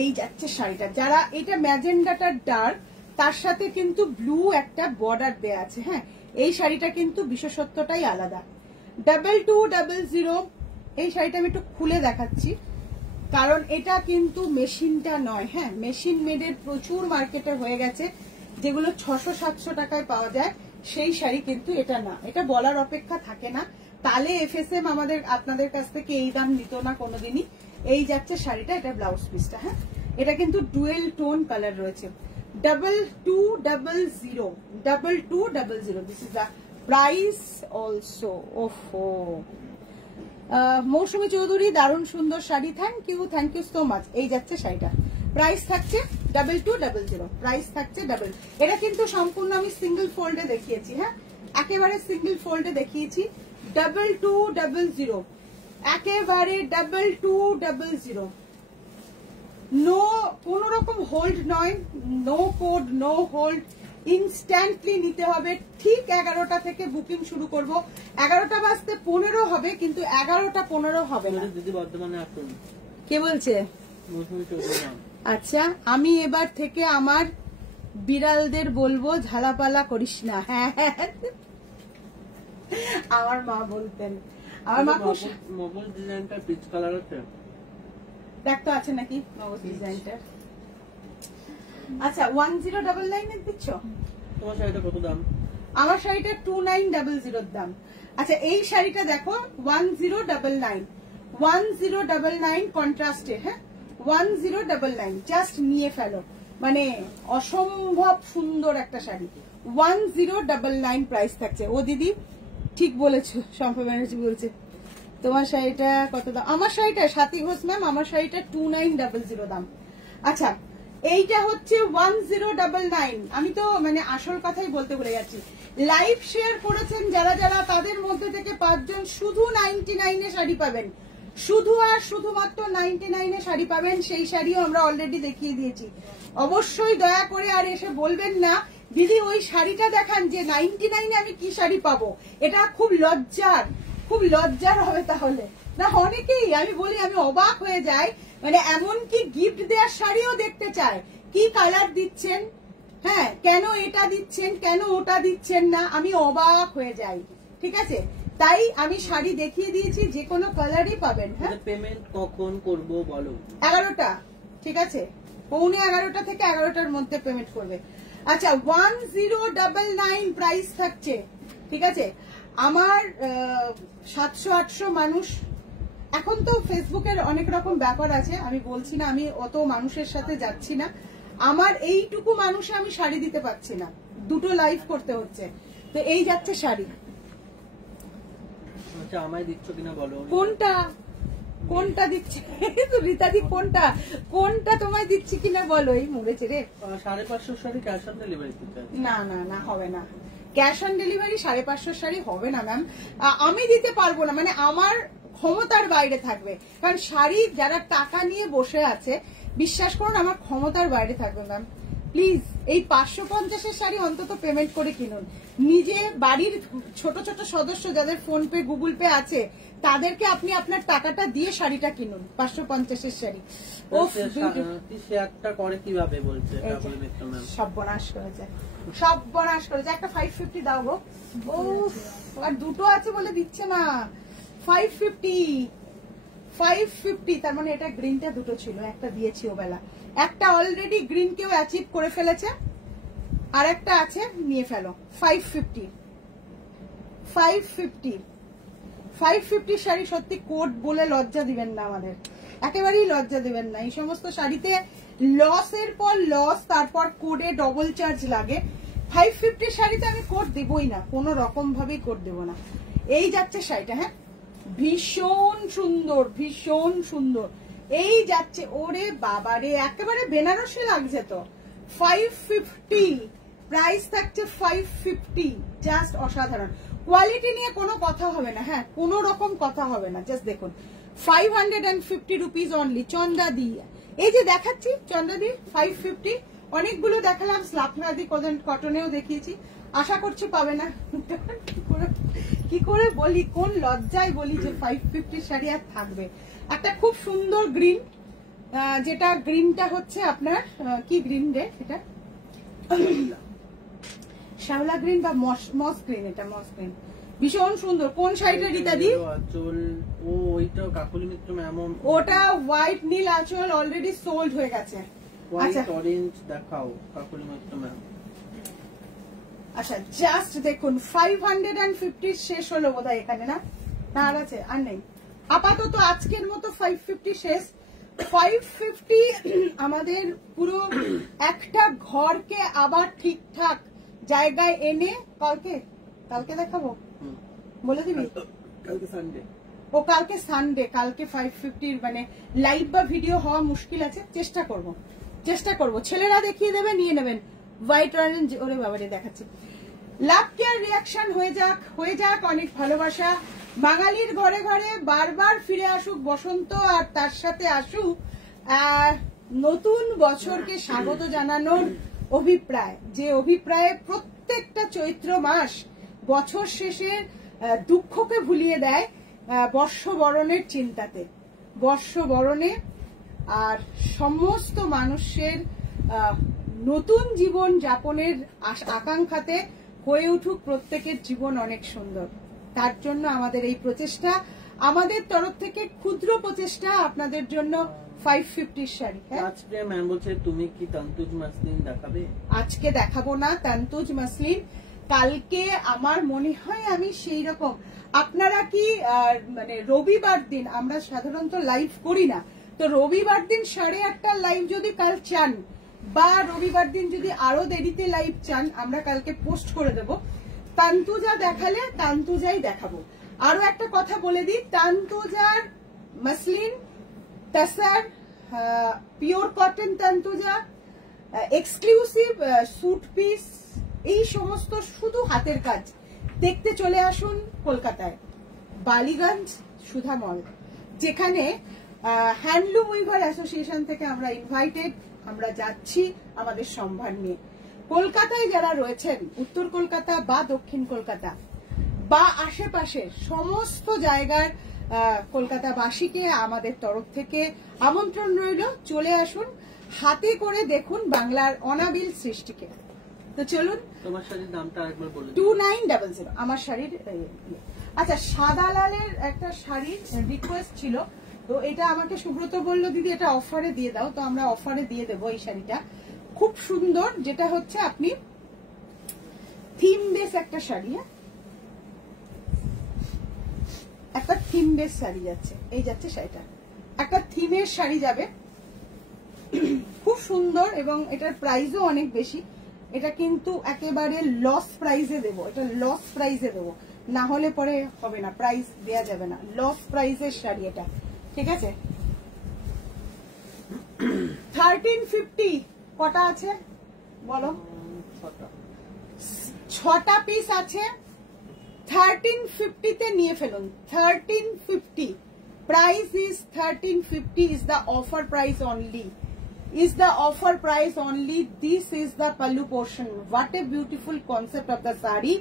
এই যাচ্ছে শাড়িটা, যারা এটা ম্যাজেন্ডাটা ডার্ক, তার সাথে কিন্তু ব্লু একটা বর্ডার দেয়া আছে, হ্যাঁ এই শাড়িটা কিন্তু বিশেষত্বটাই আলাদা। 2200। এই শাড়িটা আমি একটু খুলে দেখাচ্ছি, কারণ এটা কিন্তু মেশিনটা নয়, হ্যাঁ মেশিন মেডের প্রচুর মার্কেটে হয়ে গেছে, যেগুলো 600-700 টাকায় পাওয়া যায়, সেই শাড়ি কিন্তু এটা না। এটা বলার অপেক্ষা থাকে না, তাহলে এফএসএম আমাদের আপনাদের কাছ থেকে এই দাম নিত না কোনোদিনই। এই যাচ্ছে শাড়িটা, এটা ব্লাউজ পিসটা, হ্যাঁ এটা কিন্তু ডুয়েল টোন কালার রয়েছে। 2200, this is the price also. ওহো, মৌসুমী চৌধুরী, দারুণ সুন্দর sari, thank you so much. এই যাচ্ছে শাড়িটা, প্রাইস থাকছে 2200, প্রাইস থাকছে ডাবল। এটা কিন্তু সম্পূর্ণ আমি সিঙ্গেল ফোল্ডে দেখিয়েছি, হ্যাঁ একেবারে সিঙ্গেল ফোল্ডে দেখিয়েছি। 2200, একেবারে 2200। নো কোন রকম হোল্ড নয়, no code, no hold, instantly নিতে হবে। ঠিক 11টা থেকে বুকিং শুরু করব, 11টা বাজতে 15 হবে, কিন্তু 11টা 15 হবে না। দিদি বর্তমানে আসুন। কে বলছে? আচ্ছা, আমি এবার থেকে আমার বিড়ালদের বলবো ঝালাপালা করিস না। হ্যাঁ আমার মা বলতেন, আমার মা মগজ ডিজাইনটা পিচ কালার আছে, দেখ তো আছে নাকি মগজ ডিজাইনটা। আচ্ছা 1099 এর দিচ্ছ? তোমার শাড়িটা কত দাম? আমার শাড়িটা 2900 দাম। আচ্ছা এই শাড়িটা দেখো 1099 কন্ট্রাস্টে, হ্যাঁ 1099, জাস্ট নিয়ে ফেলো, মানে অসম্ভব সুন্দর একটা শাড়ি। 1099 প্রাইস থাকছে। ও দিদি ঠিক বলেছো, শম্পা ব্যানার্জি বলছে তোমার শাড়িটা কত দাম? আমার শাড়িটা সাথী ঘোষ ম্যাম, আমার শাড়িটা 2900 দাম। আচ্ছা এইটা হচ্ছে 1099। আমি তো মানে আসল কথাই বলতে ভুলে যাচ্ছি। লাইভ শেয়ার করেছেন যারা যারা, তাদের মধ্যে থেকে 5 জন শুধু 99 এ শাড়ি পাবেন, শুধু আর শুধুমাত্র 99 এ শাড়ি পাবেন। সেই শাড়িও আমরা অলরেডি দেখিয়ে দিয়েছি। অবশ্যই দয়া করে আর এসে বলবেন না দিদি ওই শাড়িটা দেখান যে 99 এ আমি কি শাড়ি পাবো। এটা খুব লজ্জার হবে তাহলে। না অনেকেই আমি বলি, আমি অবাক হয়ে যাই, মানে এমনকি গিফট দেওয়ার শাড়িও দেখতে চায়, কি কালার দিচ্ছেন, হ্যাঁ কেন এটা দিচ্ছেন, কেন ওটা দিচ্ছেন না, আমি অবাক হয়ে যাই। ঠিক আছে, তাই আমি শাড়ি দেখিয়ে দিয়েছি, যে কোনো কালারই পাবেন। হ্যাঁ, পেমেন্ট কখন করব বলো? 11টা, ঠিক আছে, 11:15 থেকে 11টার মধ্যে পেমেন্ট করবে। আচ্ছা, 1099 প্রাইস থাকছে। ঠিক আছে, আমার 700-800 মানুষ, এখন তো ফেসবুকের অনেক রকম ব্যাপার আছে, আমি বলছি না, আমি অত মানুষের সাথে যাচ্ছি না, আমার এইটুকু মানুষে আমি শাড়ি দিতে পারছি না, দুটো লাইভ করতে হচ্ছে, তো এই যাচ্ছে শাড়ি। আচ্ছা, আমায় দিচ্ছ কিনা বলো? কোনটা কোনটা দিচ্ছে তো রীতাদি, কোনটা কোনটা তোমায় দিচ্ছি কিনা বলো। এই মরেছে রে। 550 শাড়ি ক্যাশ অন ডেলিভারি দিতে? না না না, হবে না, ক্যাশ অন ডেলিভারি 550 শাড়ি হবে না ম্যাম, আমি দিতে পারবো না, মানে আমার ক্ষমতার বাইরে থাকবে, কারণ শাড়ি যারা টাকা নিয়ে বসে আছে, বিশ্বাস করুন আমার ক্ষমতার বাইরে থাকবে ম্যাম। প্লিজ এই 550-এর শাড়ি অন্তত পেমেন্ট করে কিনুন, নিজে বাড়ির ছোট ছোট সদস্য যাদের ফোন পে গুগল পে আছে তাদেরকে আপনি আপনার টাকাটা দিয়ে শাড়িটা কিনুন, 550-এর শাড়ি। ও শেয়ারটা করে কিভাবে বলছে? সর্বনাশ করেছে, সর্বনাশ করেছে। একটা 550 দাও গো। ও আর দুটো আছে বলে দিচ্ছে না। 550, তার মানে এটা গ্রিনটা দুটো ছিল, একটা দিয়েছি ওবেলা, একটা অলরেডি গ্রিন কেউ অ্যাচিভ করে ফেলেছে, আর একটা আছে, নিয়ে ফেলো। 550 শাড়ি সত্যি কোড বলে লজ্জা দিবেন না আমাদের, একেবারেই লজ্জা দিবেন না। এই সমস্ত শাড়িতে লসের পর লস, তারপর কোডে ডবল চার্জ লাগে। 550 শাড়িতে আমি কোড দেবই না, কোনো রকম ভাবেই কোড দেবো না। এই যাচ্ছে শাড়িটা, হ্যাঁ ভীষণ সুন্দর, ভীষণ সুন্দর। এই যাচ্ছে, ওরে বাবারে একেবারে বেনারসি লাগছে তো। 550 প্রাইস থাকছে, 550, জাস্ট অসাধারণ। কোয়ালিটি নিয়ে কোনো কথা হবে না, হ্যাঁ কোনো রকম কথা হবে না। জাস্ট দেখুন, 550 রুপিস অনলি। চন্দাদি, এই যে দেখাচ্ছি চন্দাদি 550, অনেকগুলো দেখালাম, স্লাপনাদি কটনেও দেখিয়েছি, আশা করছি পাবে না। কি করে বলি, কোন লজ্জায় বলি যে 550 শাড়ি আর থাকবে। একটা খুব সুন্দর গ্রিন, যেটা গ্রিনটা হচ্ছে আপনার কি গ্রিন রে, এটা শ্যাওলা গ্রিন বা মস গ্রিন, এটা মস গ্রিন, ভীষণ সুন্দর। কোন শাড়িটা রীতাদি? ও ওইটা কাকুলি মিত্র ম্যাম, ওটা হোয়াইট নীল আঁচল, অলরেডি সোল্ড হয়ে গেছে। আচ্ছা অরেঞ্জ দেখাও কাকুলি মিত্র ম্যাম। আচ্ছা জাস্ট দেখুন, 550 শেষ হলো বোধহয় এখানে, না না আর আছে, আর নেই আপাতত, আজকের মতো 550 শেষ। 550 আমাদের পুরো একটা ঘরকে আবার ঠিকঠাক জায়গায় এনে, কালকে দেখাবো বলে দিবি? কালকে সানডে। ও কালকে সানডে, কালকে 550 মানে লাইভ বা ভিডিও হওয়া মুশকিল আছে, চেষ্টা করব। ছেলেরা দেখিয়ে দেবে, নিয়ে নেবেন। হোয়াইট অরেঞ্জ, ওরে বাবারে দেখাচ্ছে। লাভ কেয়ার রিয়াকশন হয়ে যাক অনেক ভালোবাসা। বাঙালির ঘরে ঘরে বারবার ফিরে আসুক বসন্ত, আর তার সাথে আসুক নতুন বছরকে স্বাগত জানানোর অভিপ্রায়, যে অভিপ্রায়ে প্রত্যেকটা চৈত্র মাস বছর শেষে দুঃখকে ভুলিয়ে দেয় বর্ষবরণের চিন্তাতে, বর্ষবরণে, আর সমস্ত মানুষের নতুন জীবন যাপনের আকাঙ্ক্ষাতে হয়ে উঠুক প্রত্যেকের জীবন অনেক সুন্দর। তার জন্য আমাদের এই প্রচেষ্টা, আমাদের তরফ থেকে ক্ষুদ্র প্রচেষ্টা আপনাদের জন্য 550 শাড়ি। আজকে ম্যাম বলছে তুমি কি তান্তুজ মাসলিন দেখাবে? আজকে দেখাবো না তান্তুজ মাসলিন, কালকে আমার মনে হয় আমি সেই রকম। আপনারা কি মানে রবিবার দিন আমরা সাধারণত লাইভ করি না, তো রবিবার দিন 8:30 লাইভ যদি কাল চান, বা রবিবার দিন যদি আরো দেরিতে লাইভ চান, আমরা কালকে পোস্ট করে দেব। তান্তুজা দেখালে তান্তুজাই দেখাবো। আরো একটা কথা বলে দিই, তান্তুজার muslin, tussar, pure cotton Tantuja, exclusive suit piece, এই সমস্ত শুধু হাতের কাজ দেখতে চলে আসুন কলকাতায়, বালিগঞ্জ সুধা মল, যেখানে হ্যান্ডলুম উইভার অ্যাসোসিয়েশন থেকে আমরা ইনভাইটেড, আমরা যাচ্ছি আমাদের সম্ভার নিয়ে। কলকাতায় যারা রয়েছেন, উত্তর কলকাতা বা দক্ষিণ কলকাতা বা আশেপাশে সমস্ত জায়গার কলকাতাবাসীকে আমাদের তরফ থেকে আমন্ত্রণ রইল, চলে আসুন, হাতে করে দেখুন বাংলার অনাবিল সৃষ্টিকে। তো চলুন, তোমার শাড়ির দামটা আরেকবার বলে দিন। 2900 আমার শাড়ির। আচ্ছা, সাদা লালের একটা শাড়ির রিকোয়েস্ট ছিল, তো এটা আমাকে সুব্রত বললো দিদি এটা অফারে দিয়ে দাও, তো আমরা অফারে দিয়ে দেবো এই শাড়িটা। খুব সুন্দর, যেটা হচ্ছে আপনি থিম বেস একটা শাড়ি, হ্যাঁ একটা থিম বেস শাড়ি যাচ্ছে, এই যাচ্ছে শাড়িটা, একটা থিমের শাড়ি যাবে, খুব সুন্দর এবং এটার প্রাইসও অনেক বেশি। এটা কিন্তু একেবারে লস প্রাইসে দেবো, এটা লস প্রাইসে দেবো, না হলে পরে হবে না, প্রাইস দেয়া যাবে না, লস প্রাইসের শাড়ি এটা, ঠিক আছে। 1350 কটা আছে বলো? 6টা পিস আছে। 1350 তে নিয়ে ফেলুন, 1350 price is 1350 is the offer price only, is the offer price only. This is the pallu portion. What a beautiful concept of the sari,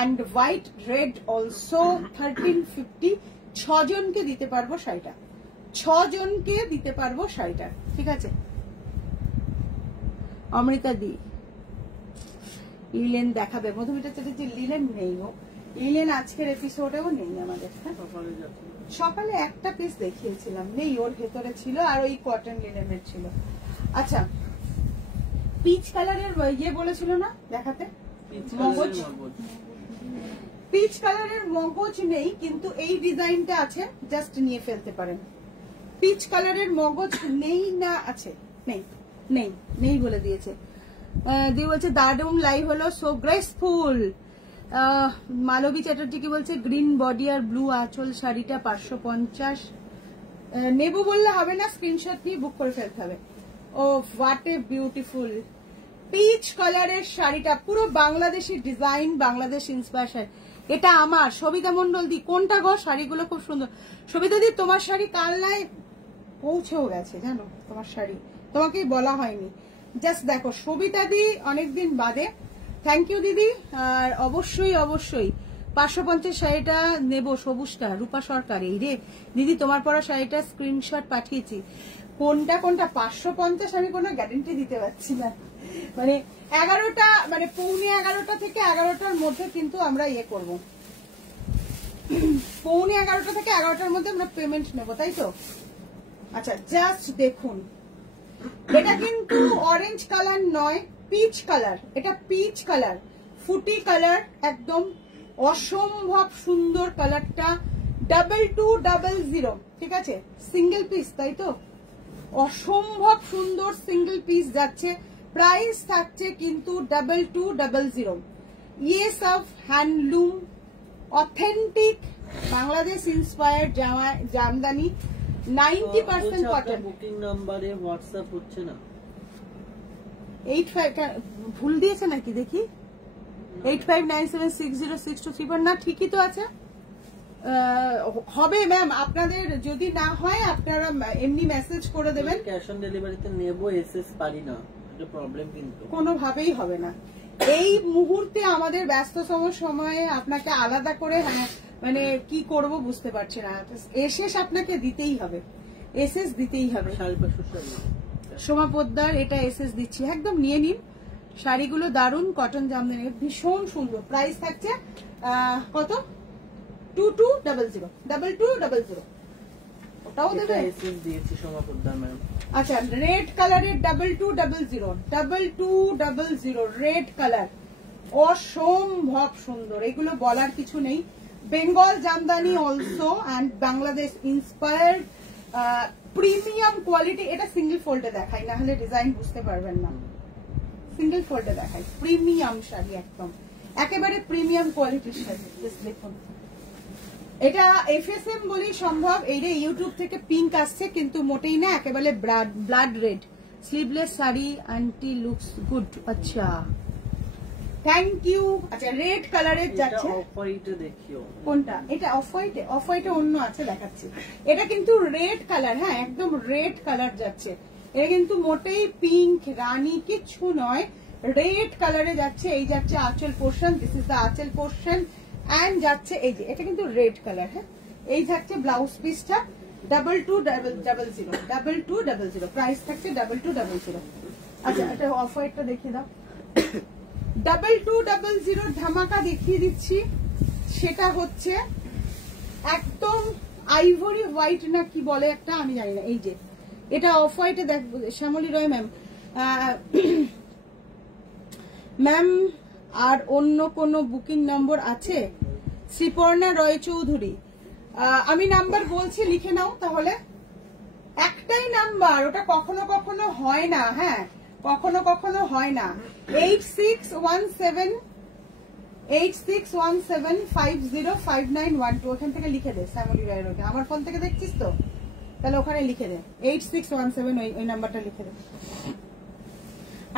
and white red also. 1350 6 জনকে দিতে পারবো শাড়িটা, 6 জনকে দিতে পারবো শাড়িটা, ঠিক আছে। অমৃতা দি লিলেন দেখাবে, মধুমিতা চ্যাটার্জি লিলেন নেই, ও লিলেন আজকের এপিসোডেও নেই আমাদের। সকালে একটা পিস দেখিয়েছিলাম, নেই, ওর ভেতরে ছিল আর ওই কটন লিলেনের ছিল। আচ্ছা, পিচ কালারের ইয়ে বলেছিল না দেখাতে, মগজ, পিচ কালারের মগজ নেই, কিন্তু এই ডিজাইনটা আছে, জাস্ট নিয়ে ফেলতে পারেন। পিচ কালারের মগজ নেই না আছে? নেই, নেই, নেই বলে দিয়েছে। দিয়ে বলছে দারুণ লাইভ হলো, সো গ্রেসফুল। মালবী চ্যাটার্জি কি বলছে, গ্রিন বডি আর ব্লু আঁচল শাড়িটা 550। নেবো বললে হবে না, স্ক্রিনশট নিয়ে বুক করে ফেলতে হবে। ও হোয়াট এ বিউটিফুল পিচ কালারের শাড়িটা, পুরো বাংলাদেশি ডিজাইন, বাংলাদেশ ইন্সপায়ার। এটা আমার সবিতা মন্ডল দি, কোনটা গো? শাড়িগুলো খুব সুন্দর। সবিতা দি তোমার শাড়ি কালনায় পৌঁছেও গেছে জানো, তোমার শাড়ি তোমাকেই বলা হয়নি, জাস্ট দেখো। সবিতা দি অনেকদিন বাদে, থ্যাংক ইউ দিদি। আর অবশ্যই অবশ্যই 550 শাড়িটা নেব, সবুজটা, রূপা সরকার। এই রে দিদি, তোমার পরা শাড়িটা স্ক্রিনশট পাঠিয়েছি, কোনটা কোনটা 550 আমি কোনো গ্যারান্টি দিতে পারছি না, মানে 11টা, মানে 11:15 থেকে 11টার মধ্যে কিন্তু আমরা ইয়ে করব, 11:15 থেকে 11টার মধ্যে আমরা পেমেন্ট নেব, তাই তো? আচ্ছা, জাস্ট দেখুন, এটা কিন্তু অরেঞ্জ কালার নয়, পিচ কালার, এটা পিচ কালার, ফুটি কালার, একদম অসম্ভব সুন্দর কালারটা। 2200, ঠিক আছে, সিঙ্গেল পিস, তাই তো? অসম্ভব সুন্দর সিঙ্গেল পিস যাচ্ছে, প্রাইস থাকছে কিন্তু 2200। ये सब handloom, authentic Bangladesh inspired Jamdani, 90% cotton. Booking নাম্বারে হোয়াটসঅ্যাপ হচ্ছে না, 85 ভুল দিয়েছে নাকি দেখি, 8597606234 না, ঠিকই তো আছে। হবে ম্যাম, আপনাদের যদি না হয় আপনারা এমনি মেসেজ করে দেবেন। ক্যাশ অন ডেলিভারিতে নেব, এসএস পারি না, এটা প্রবলেম কিন্তু কোনোভাবেই হবে না এই মুহূর্তে, আমাদের ব্যস্ততম সময়ে আপনাকে আলাদা করে মানে কি করব বুঝতে পারছি না। এসএস আপনাকে দিতেই হবে, এসএস দিতেই হবে। 550 সোমা পোদ্দার, এটা এসএস দিচ্ছি, একদম নিয়ে নিন। শাড়িগুলো দারুন, কটন জামদানি, ভীষণ সুন্দর। প্রাইস থাকছে কত? 2200, ওটাও দেবে। এসএস দিয়েছি সোমা পোদ্দার ম্যাম। আচ্ছা, রেড কালারের 2200 রেড কালার, অসম্ভব সুন্দর, এগুলো বলার কিছু নেই। Bengal Jamdani also and Bangladesh inspired, premium quality. এটা সিঙ্গেল ফোল্ডে দেখাই, না হলে ডিজাইন বুঝতে পারবেন না, সিঙ্গেল ফোল্ডে দেখাই। প্রিমিয়াম শাড়ি, একদম একেবারে প্রিমিয়াম কোয়ালিটির শাড়ি। দেখুন, এটা এফএসএম বলেই সম্ভব। এইটা ইউটিউব থেকে পিঙ্ক আসছে, কিন্তু মোটেই না, একেবারে blood red. Sleeveless sari, aunty looks good. আচ্ছা, থ্যাংক ইউ। আচ্ছা, রেড কালারের যাচ্ছে, অফ হোয়াইটে দেখিও। কোনটা? এটা অফ হোয়াইটে, অফ হোয়াইটে অন্য আছে, দেখাচ্ছি। এটা কিন্তু রেড কালার, হ্যাঁ একদম রেড কালার যাচ্ছে। এটা কিন্তু মোটেই পিঙ্ক রানী কিছু নয়, রেড কালারে যাচ্ছে। এই যাচ্ছে আঁচল পোর্শন, দিস ইজ দ্য আঁচল পোর্শন, এন্ড যাচ্ছে এই যে, এটা কিন্তু রেড কালার, হ্যাঁ এই থাকছে ব্লাউজ পিসটা 2200 প্রাইস থাকছে 2200। আচ্ছা এটা অফ হোয়াইটটা দেখিয়ে দাও। 2200 ধামাকা দেখিয়ে দিচ্ছি, সেটা হচ্ছে একদম আইভরি হোয়াইট না কি বলে একটা, আমি জানি না। এই যে এটা অফ হোয়াইটে দেখবো শ্যামলী রয় ম্যাম। ম্যাম আর অন্য কোনো বুকিং নম্বর আছে? শ্রীপর্ণা রয় চৌধুরী, আমি নাম্বার বলছি লিখে নাও তাহলে। একটাই নাম্বার, ওটা কখনো কখনো হয় না, হ্যাঁ কখনো কখনো হয় না। 8617505912 ওখান থেকে লিখে দে শ্যামলী রায়ের। ওকে আমার ফোন থেকে দেখছিস তো, তাহলে ওখানে লিখে দে 8617 ওই নাম্বারটা লিখে দে।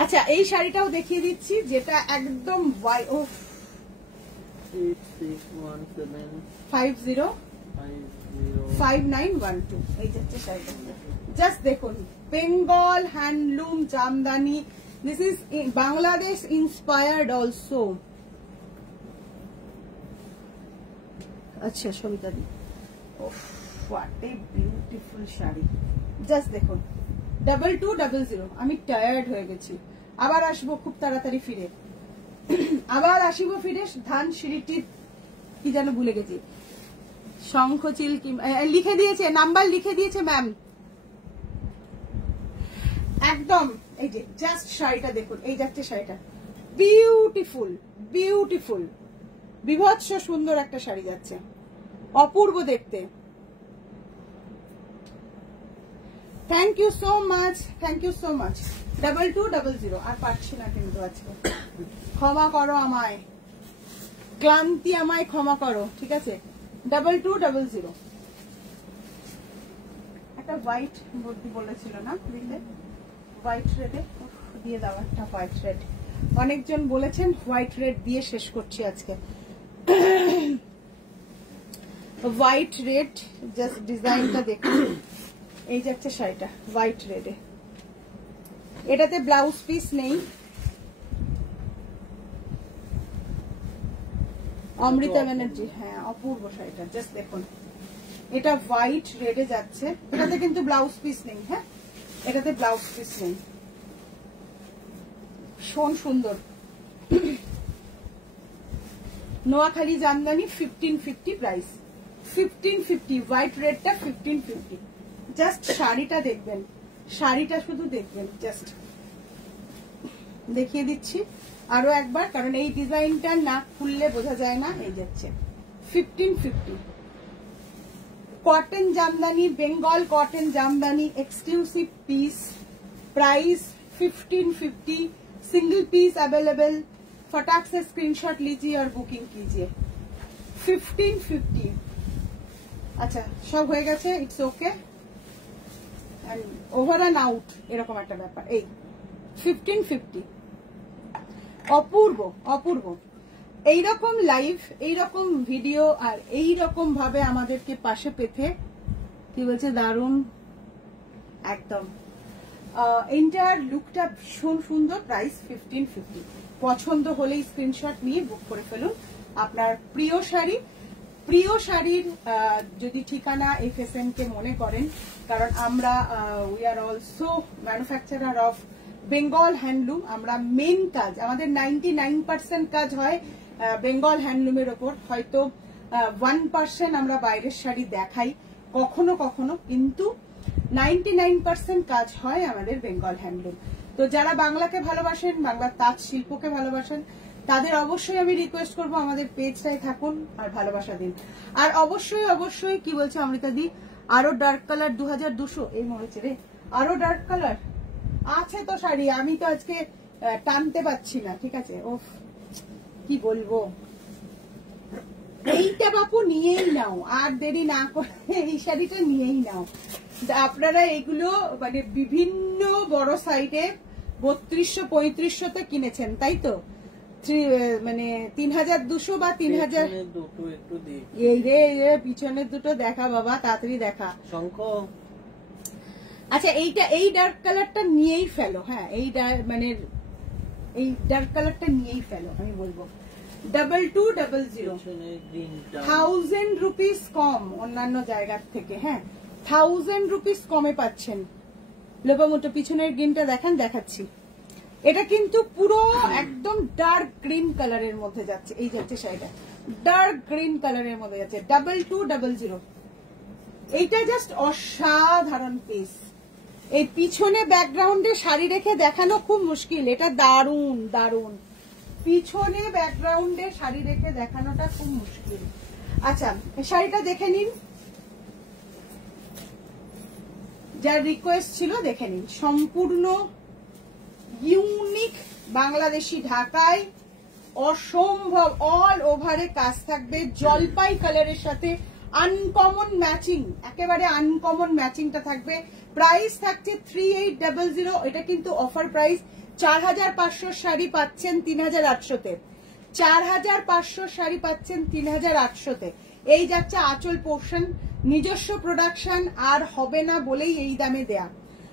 আচ্ছা এই শাড়িটাও দেখিয়ে দিচ্ছি, যেটা একদম 5912 এই যাচ্ছে শাড়িটা। জাস্ট দেখুন, Bengal handloom Jamdani, this is Bangladesh inspired also. আচ্ছা Sabita di, what a beautiful sari, just দেখুন 2200। আমি টায়ার্ড হয়ে গেছি, আবার আসবো খুব তাড়াতাড়ি ফিরে, আবার আসিব ফিরে। ধানসিঁড়িটির কি যেন ভুলে গেছি, শঙ্খচিল কি লিখে দিয়েছে, নাম্বার লিখে দিয়েছে ম্যাম। একদম এই যে জাস্ট শাড়িটা দেখুন, এই যাচ্ছে শাড়িটা, বিউটিফুল বিউটিফুল বিভৎস সুন্দর একটা শাড়ি যাচ্ছে, অপূর্ব দেখতে। Thank you so much, thank you so much. 2200 আর পাচ্ছি না কিন্তু আজকে, ক্ষমা করো আমায়, ক্লান্তি আমায় ক্ষমা করো, ঠিক আছে। 2200 একটা হোয়াইট বলতে বলেছিল না দিলে, হোয়াইট রেডে দিয়ে দাও একটা হোয়াইট রেড। অনেকজন বলেছেন হোয়াইট রেড দিয়ে শেষ করছি আজকে। হোয়াইট রেড জাস্ট ডিজাইনটা দেখুন, এই যাচ্ছে শাড়িটা হোয়াইট রেডে। এটাতে ব্লাউজ পিস নেই। অমৃতা ব্যানার্জি, হ্যাঁ অপূর্ব শাড়িটা, জাস্ট দেখুন এটা হোয়াইট রেডে যাচ্ছে। এটাতে কিন্তু ব্লাউজ পিস নেই, হ্যাঁ এটাতে ব্লাউজ পিস নেই। ভীষণ সুন্দর। নোয়াখালী জামদানি 1550 প্রাইস, 1550 হোয়াইট রেডটা 1550। জাস্ট শাড়িটা দেখবেন, শাড়িটা শুধু দেখবেন, জাস্ট দেখিয়ে দিচ্ছি আরো একবার, কারণ এই ডিজাইনটা না খুললে বোঝা যায় না। এই যাচ্ছে 1550 cotton Jamdani, Bengal cotton Jamdani, exclusive piece, price 1550, single piece available. फटाक से स्क्रीनशॉट लीजिए और बुकिंग कीजिए। 1550। আচ্ছা সব হয়ে গেছে, it's okay, over and out এরকম একটা ব্যাপার। এই 1550 অপূর্ব অপূর্ব। এইরকম লাইভ, এইরকম ভিডিও আর এইরকম ভাবে আমাদেরকে পাশে পেতে কি বলছে দারুণ একদম। এন্টায়ার লুকটা ভীষণ সুন্দর। প্রাইস 1550। পছন্দ হলেই স্ক্রিনশট নিয়ে বুক করে ফেলুন আপনার প্রিয় শাড়ি। প্রিয় শাড়ির যদি ঠিকানা FSN কে মনে করেন, কারণ আমরা we are also manufacturer of Bengal handloom. আমরা মেন কাজ আমাদের 99% কাজ হয় বেঙ্গল হ্যান্ডলুমের ওপর। হয়তো 1% আমরা বাইরের শাড়ি দেখাই কখনো কখনো, কিন্তু 99% কাজ হয় আমাদের বেঙ্গল হ্যান্ডলুম। তো যারা বাংলাকে ভালোবাসেন, বাংলার তাঁত শিল্পকে ভালোবাসেন, তাদের অবশ্যই আমি রিকোয়েস্ট করব আমাদের পেজটাই থাকুন আর ভালোবাসা দিন। আর অবশ্যই অবশ্যই কি বলছে অমৃতা দি, আরো ডার্ক কালার 2200 এই মরেছে রে, আরো ডার্ক কালার আছে তো শাড়ি, আমি তো আজকে টানতে পারছি না, ঠিক আছে। ও কি বলবো, এইটা বাপু নিয়েই নাও, আর দেরি না করে এই শাড়িটা নিয়েই নাও। আপনারা এগুলো মানে বিভিন্ন বড় সাইডে 3200-3500 তে কিনেছেন, তাই তো? মানে 3200 বা 3000। এই রে পিছনের দুটো দেখা বাবা, তাড়াতাড়ি দেখা। আচ্ছা এইটা, এই ডার্ক কালারটা নিয়েই ফেলো, হ্যাঁ এই মানে এই ডার্ক কালারটা নিয়েই ফেলো, আমি বলবো 2200 পেছনে গ্রিন 1000 রুপিস কম অন্যান্য জায়গার থেকে। হ্যাঁ 1000 রুপিস কমে পাচ্ছেন। লোপামোটো পিছনের গ্রিনটা দেখান, দেখাচ্ছি। এটা কিন্তু পুরো একদম ডার্ক গ্রিন কালারের মধ্যে যাচ্ছে। এই যাচ্ছে শাড়িটা ডার্ক গ্রিন কালারের মধ্যে যাচ্ছে 2200। এইটা জাস্ট অসাধারণ পিস। এই পিছনে ব্যাকগ্রাউন্ডে শাড়ি রেখে দেখানো খুব মুশকিল, এটা দারুন দারুন। পিছনে ব্যাকগ্রাউন্ডে শাড়ি রেখে দেখানোটা খুব মুশকিল। আচ্ছা শাড়িটা দেখে নিন, যার রিকোয়েস্ট ছিল দেখে নিন। সম্পূর্ণ ইউনিক বাংলাদেশি ঢাকায়, অসম্ভব অল ওভারে কাজ থাকবে, জলপাই কালারের সাথে আনকমন ম্যাচিং, একেবারে আনকমন ম্যাচিংটা থাকবে। প্রাইস থাকছে 3800। এটা কিন্তু অফার প্রাইস। 4500 শাড়ি পাচ্ছেন 3800-তে, 4500 শাড়ি পাচ্ছেন 3800-তে। এই যাচ্ছে আঁচল পোর্শন, নিজস্ব প্রোডাকশন, আর হবে না বলেই এই দামে দেয়া।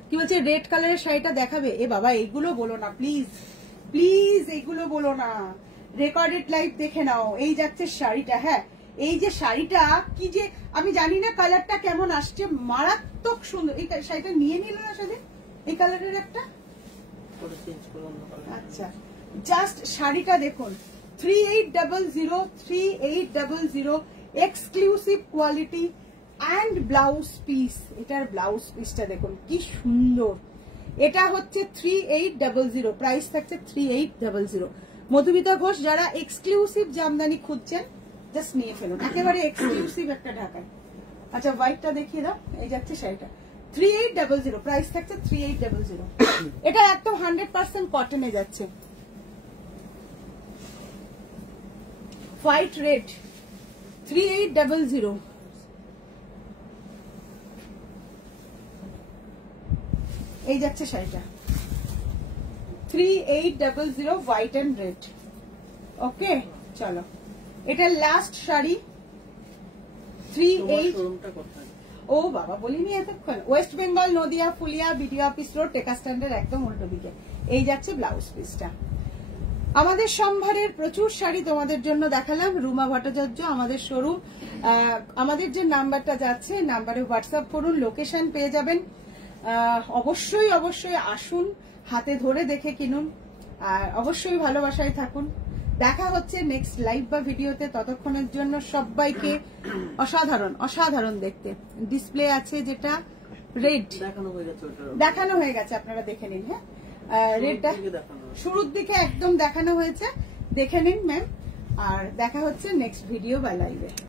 কি বলছে রেড কালারের শাড়িটা দেখাবে? এ বাবা এইগুলো বলো না প্লিজ, প্লিজ এইগুলো বলো না, রেকর্ডেড লাইভ দেখে নাও। এই যাচ্ছে শাড়িটা। হ্যাঁ এই যে শাড়িটা কি যে আমি জানি না কালারটা কেমন আসছে, মারাত্মক সুন্দর। এই শাড়িটা নিয়ে নিল না সাথে এই কালারের একটা। আচ্ছা জাস্ট শাড়িটা দেখুন 3800 exclusive quality and blouse piece. এটার ব্লাউজ পিসটা দেখুন কি সুন্দর। এটা হচ্ছে 3800, প্রাইস থাকছে 3800। মধুমিতা ঘোষ যারা এক্সক্লুসিভ জামদানি খুঁজছেন জাস্ট নিয়ে ফেলুন, একেবারে এক্সক্লুসিভ একটা ঢাকায়। আচ্ছা হোয়াইটটা দেখিয়ে দাও। এই যাচ্ছে শাড়িটা 3800, প্রাইস থাকছে 3800। এটা একদম 100% কটনে যাচ্ছে। White red 3800। এই যাচ্ছে শাড়িটা 3800 হোয়াইট এন্ড রেড। ওকে চলো এটা লাস্ট শাড়ি 38। ও বাবা বলিনি এতক্ষণ। West Bengal Nadia Phulia BDO office road টেকা স্ট্যান্ডের একদম উল্টো দিকে। এই যাচ্ছে ব্লাউজ পিসটা। আমাদের সম্ভারের প্রচুর শাড়ি তোমাদের জন্য দেখালাম। রুমা ভট্টাচার্য আমাদের শোরুম। আমাদের যে নাম্বারটা যাচ্ছে নাম্বারে হোয়াটসঅ্যাপ করুন, লোকেশন পেয়ে যাবেন। অবশ্যই অবশ্যই আসুন, হাতে ধরে দেখে কিনুন, আর অবশ্যই ভালোবাসায় থাকুন। দেখা হচ্ছে নেক্সট লাইভ বা ভিডিওতে। ততক্ষণের জন্য সবাইকে অসাধারণ অসাধারণ দেখতে। ডিসপ্লে আছে যেটা রেড দেখানো হয়ে গেছে, আপনারা দেখে নিন। হ্যাঁ রেডটা শুরুর দিকে একদম দেখানো হয়েছে, দেখে নিন ম্যাম। আর দেখা হচ্ছে নেক্সট ভিডিও বা লাইভে।